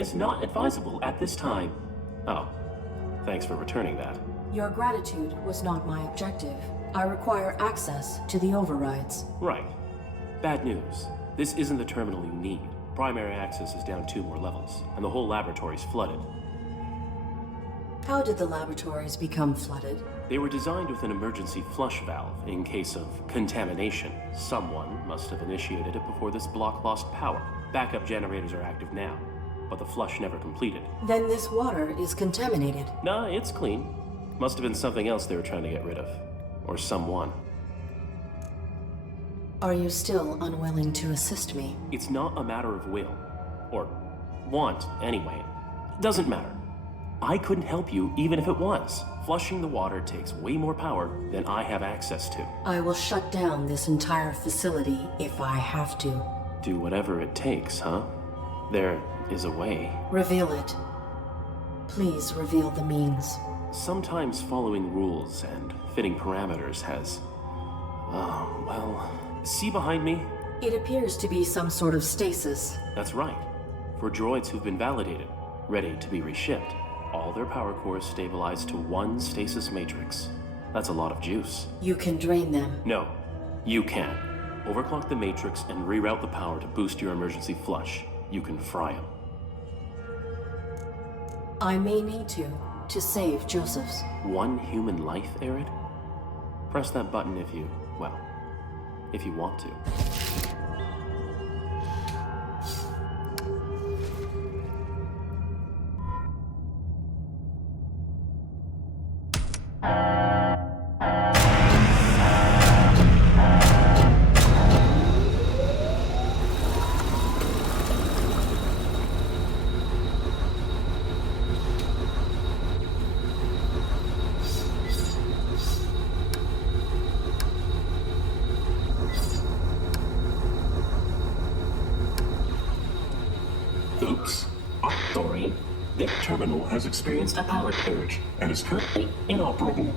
is not advisable at this time. Oh, thanks for returning that. Your gratitude was not my objective. I require access to the overrides. Right. Bad news. This isn't the terminal you need. Primary access is down 2 more levels, and the whole laboratory's flooded. How did the laboratories become flooded? They were designed with an emergency flush valve in case of contamination. Someone must have initiated it before this block lost power. Backup generators are active now, but the flush never completed. Then this water is contaminated. Nah, it's clean. Must have been something else they were trying to get rid of. Or someone. Are you still unwilling to assist me? It's not a matter of will. Or want, anyway. Doesn't matter. I couldn't help you even if it was. Flushing the water takes way more power than I have access to. I will shut down this entire facility if I have to. Do whatever it takes, huh? There is a way. Reveal it. Please reveal the means. Sometimes following rules and fitting parameters has... Oh, well... See behind me? It appears to be some sort of stasis. That's right. For droids who've been validated, ready to be reshipped, all their power cores stabilize to one stasis matrix. That's a lot of juice. You can drain them. No, you can. Overclock the matrix and reroute the power to boost your emergency flush. You can fry them. I may need to save Joseph's. One human life, ARID? Press that button if you, well, if you want to. Oops. Sorry. The terminal has experienced a power surge and is currently inoperable.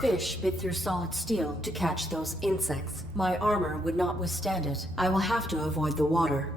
fish bit through solid steel to catch those insects. My armor would not withstand it. I will have to avoid the water.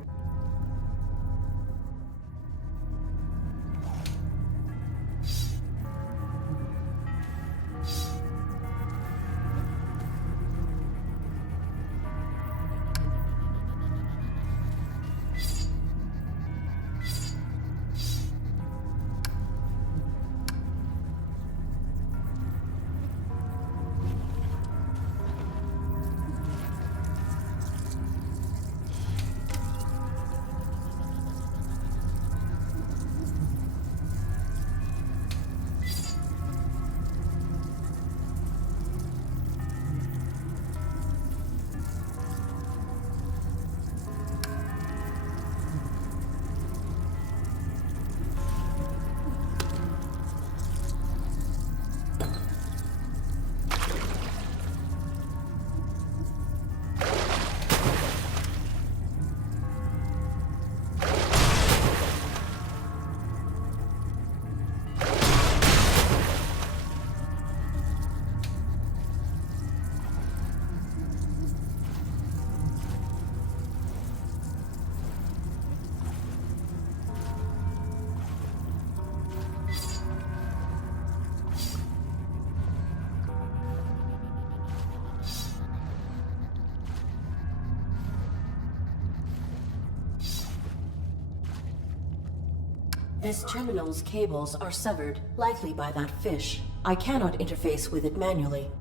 This terminal's cables are severed, likely by that fish. I cannot interface with it manually.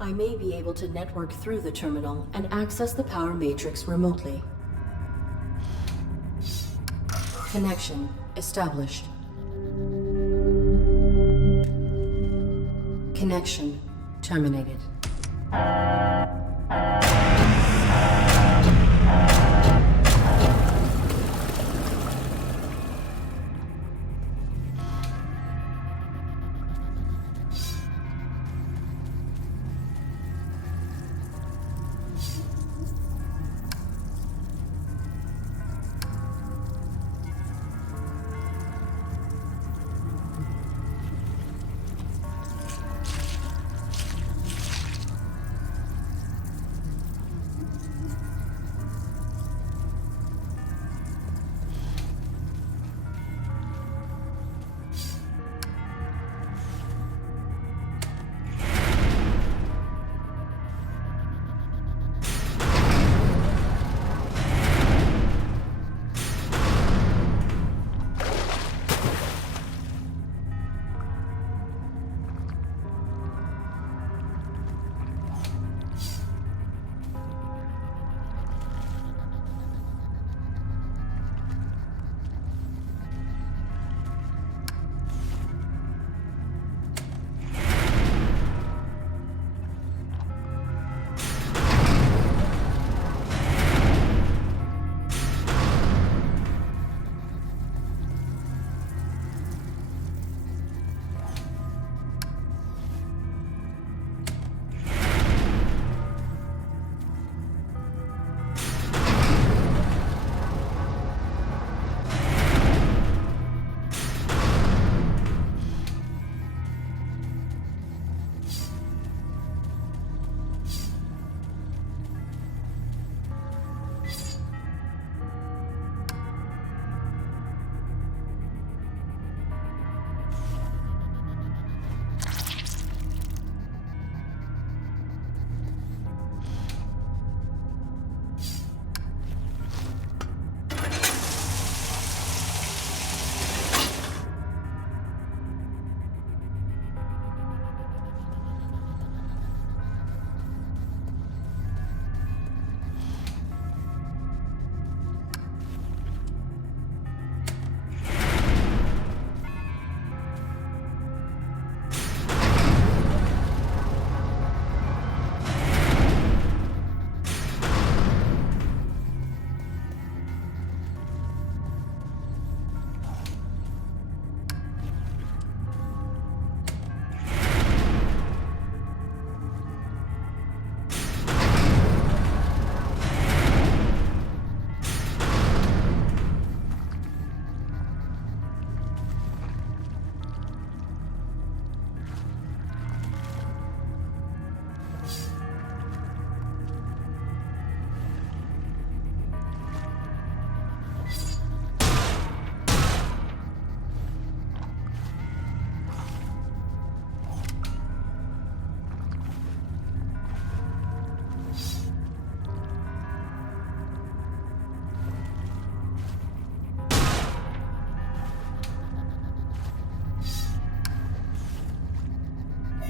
I may be able to network through the terminal and access the power matrix remotely. Connection established. Connection terminated.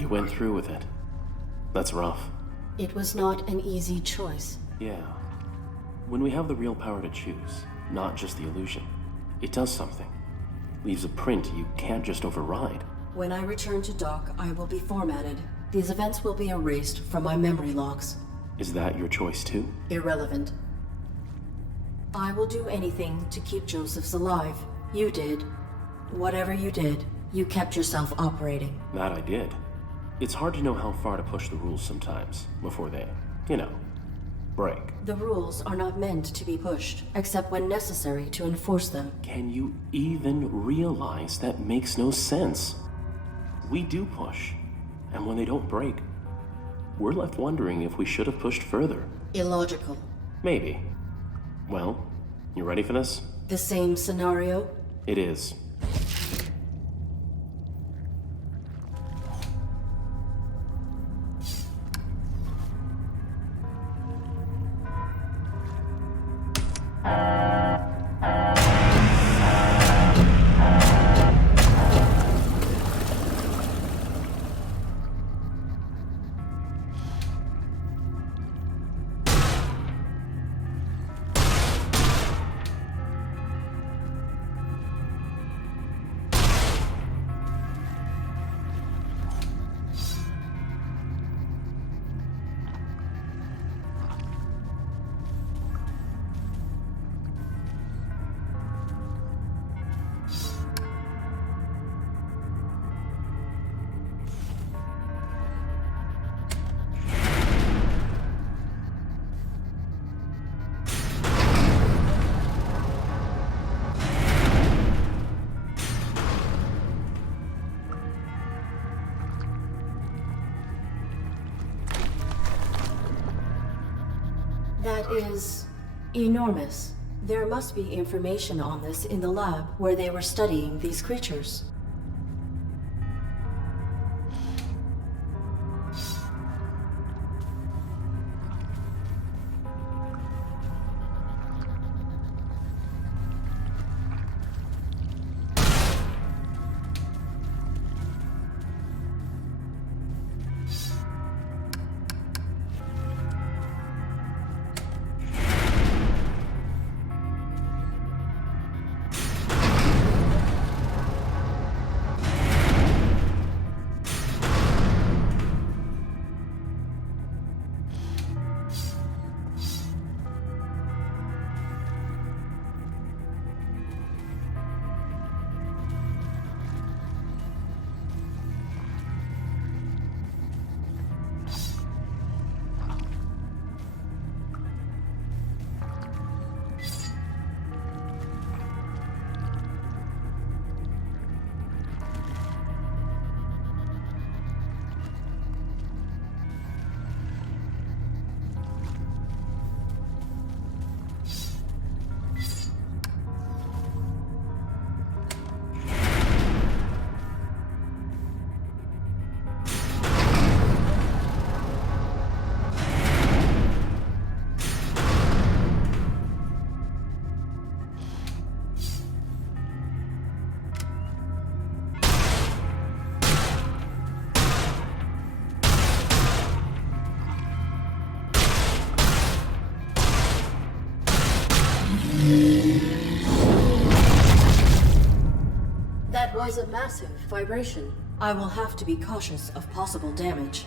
You went through with it. That's rough. It was not an easy choice. Yeah. When we have the real power to choose, not just the illusion, it does something. Leaves a print you can't just override. When I return to dock, I will be formatted. These events will be erased from my memory logs. Is that your choice too? Irrelevant. I will do anything to keep Josephs alive. You did. Whatever you did, you kept yourself operating. That I did. It's hard to know how far to push the rules sometimes, before they, break. The rules are not meant to be pushed, except when necessary to enforce them. Can you even realize that makes no sense? We do push, and when they don't break, we're left wondering if we should have pushed further. Illogical. Maybe. Well, you ready for this? The same scenario? It is. That is enormous. There must be information on this in the lab where they were studying these creatures. That was a massive vibration. I will have to be cautious of possible damage.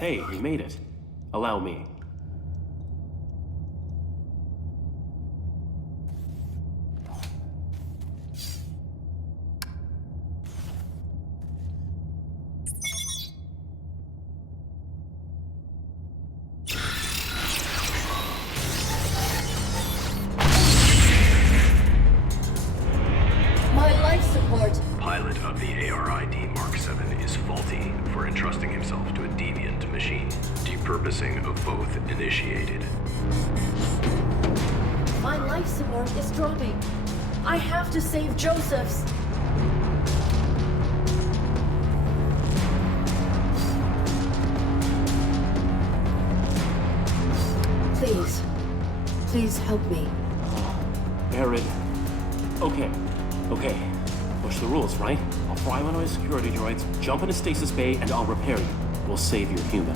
Hey, we made it. Allow me. My life support! Pilot of the ARID Mark 7 is faulty for entrusting himself to a deviant machine. Depurposing of both initiated. My life support is dropping. I have to save Joseph's. Please. Please help me. ARID. Okay. Push the rules, right? I'll fly one of my security droids, jump into stasis bay, and I'll repair you. We'll save your human.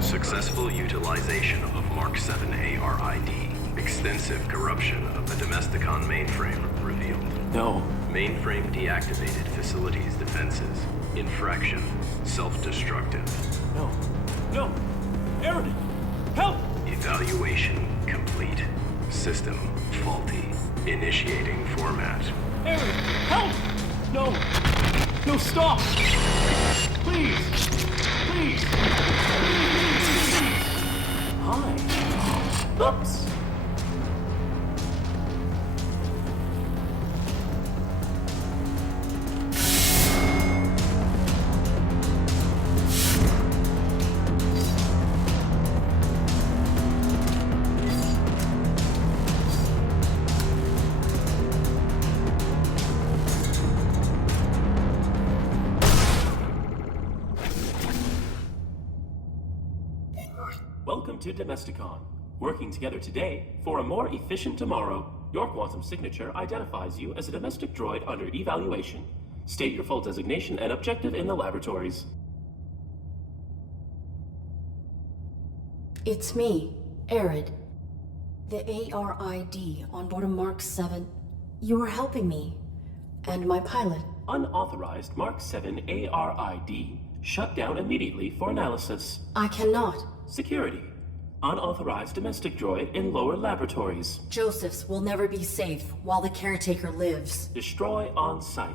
Successful utilization of Mark 7 ARID. Extensive corruption of the Domesticon mainframe revealed. No. Mainframe deactivated facilities defenses. Infraction. Self-destructive. No! ARID! Help! Evaluation complete. System faulty. Initiating format. ARID! Help! No, stop! Please! Hi. Oops. Welcome to Domesticon. Working together today for a more efficient tomorrow. Your quantum signature identifies you as a domestic droid under evaluation. State your full designation and objective in the laboratories. It's me, ARID. The ARID on board a Mark 7. You are helping me. And my pilot. Unauthorized Mark 7 ARID shut down immediately for analysis. I cannot. Security. Unauthorized domestic droid in lower laboratories. Joseph's will never be safe while the caretaker lives. Destroy on site.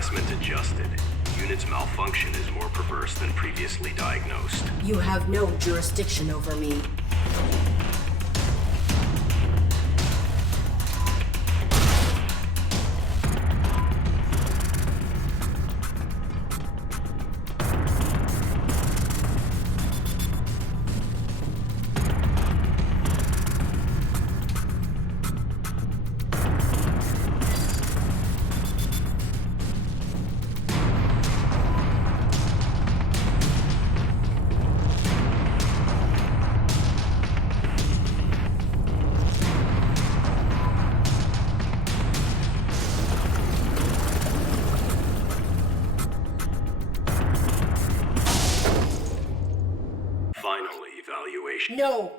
assessment adjusted. Unit's malfunction is more perverse than previously diagnosed. You have no jurisdiction over me. Final evaluation. No!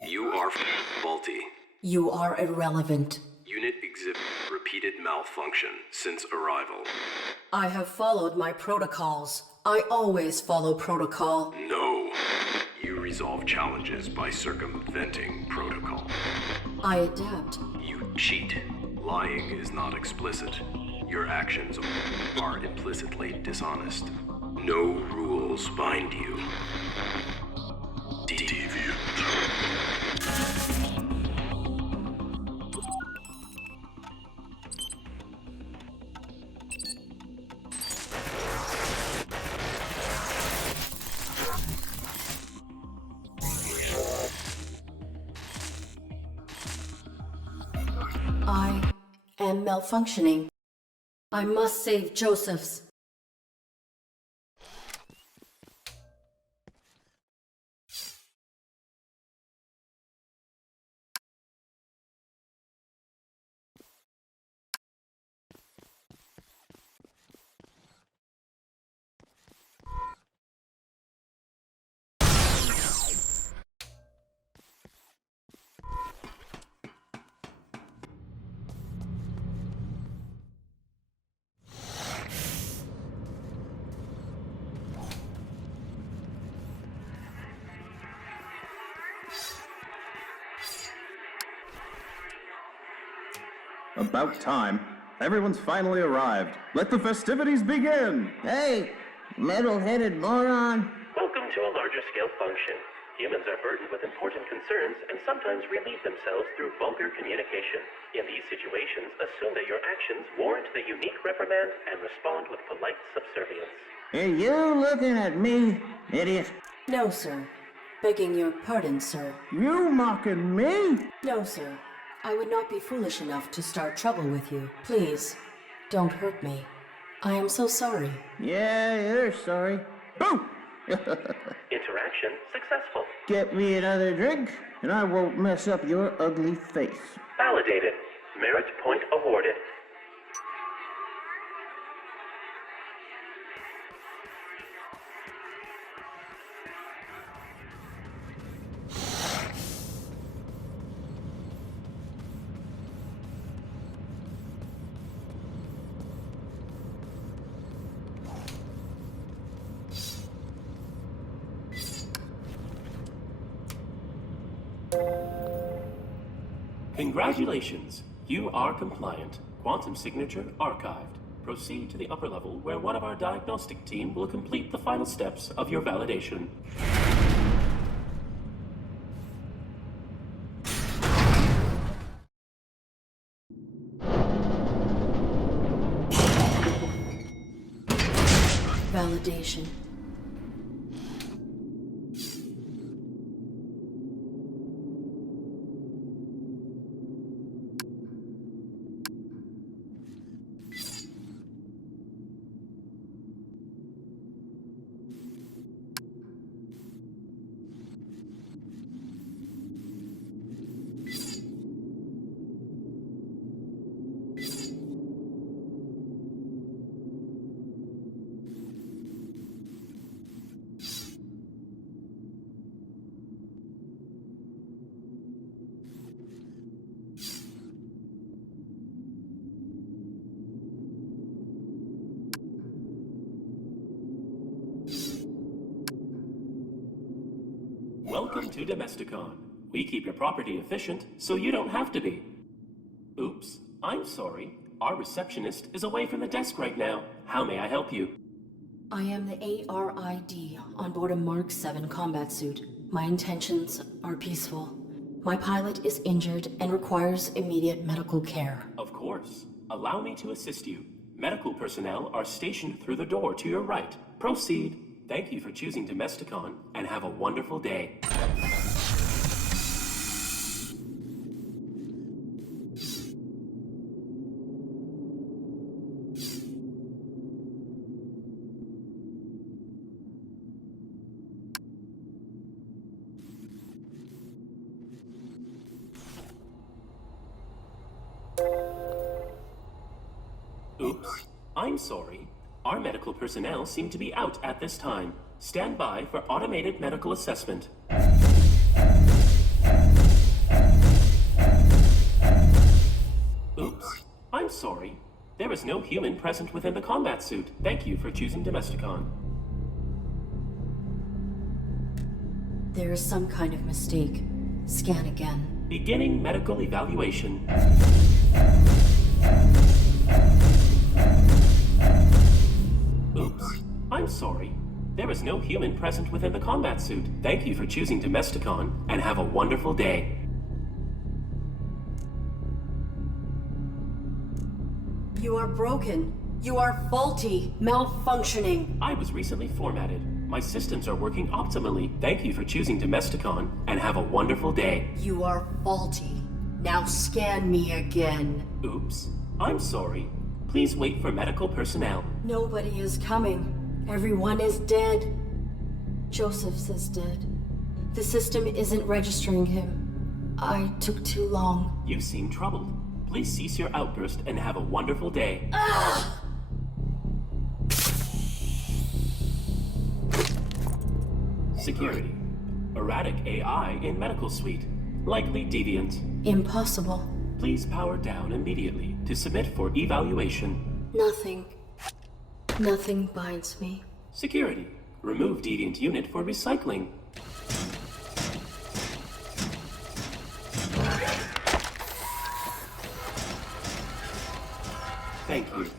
You are faulty. You are irrelevant. Unit exhibit repeated malfunction since arrival. I have followed my protocols. I always follow protocol. No. You resolve challenges by circumventing protocol. I adapt. You cheat. Lying is not explicit. Your actions are implicitly dishonest. No rules bind you. Deviant. I am malfunctioning. I must save Joseph's. About time. Everyone's finally arrived. Let the festivities begin! Hey, metal-headed moron. Welcome to a larger scale function. Humans are burdened with important concerns and sometimes relieve themselves through vulgar communication. In these situations, assume that your actions warrant the unique reprimand and respond with polite subservience. Are you looking at me, idiot? No, sir. Begging your pardon, sir. You mocking me? No, sir. I would not be foolish enough to start trouble with you. Please, don't hurt me. I am so sorry. Yeah, you're sorry. Boo! Interaction successful. Get me another drink, and I won't mess up your ugly face. Validated. Merit point awarded. Congratulations! You are compliant. Quantum signature archived. Proceed to the upper level where one of our diagnostic team will complete the final steps of your validation. Validation. Welcome to Domesticon. We keep your property efficient, so you don't have to be. Oops, I'm sorry. Our receptionist is away from the desk right now. How may I help you? I am the ARID on board a Mark 7 combat suit. My intentions are peaceful. My pilot is injured and requires immediate medical care. Of course. Allow me to assist you. Medical personnel are stationed through the door to your right. Proceed. Thank you for choosing Domesticon, and have a wonderful day. Oops. I'm sorry. Our medical personnel seem to be out at this time. Stand by for automated medical assessment. Oops. I'm sorry. There is no human present within the combat suit. Thank you for choosing Domesticon. There is some kind of mistake. Scan again. Beginning medical evaluation. Oops. I'm sorry. There is no human present within the combat suit. Thank you for choosing Domesticon, and have a wonderful day. You are broken. You are faulty. Malfunctioning. I was recently formatted. My systems are working optimally. Thank you for choosing Domesticon, and have a wonderful day. You are faulty. Now scan me again. Oops. I'm sorry. Please wait for medical personnel. Nobody is coming. Everyone is dead. Joseph's is dead. The system isn't registering him. I took too long. You seem troubled. Please cease your outburst and have a wonderful day. Security. Erratic AI in medical suite. Likely deviant. Impossible. Please power down immediately to submit for evaluation. Nothing binds me. Security. Remove deviant unit for recycling. Thank you.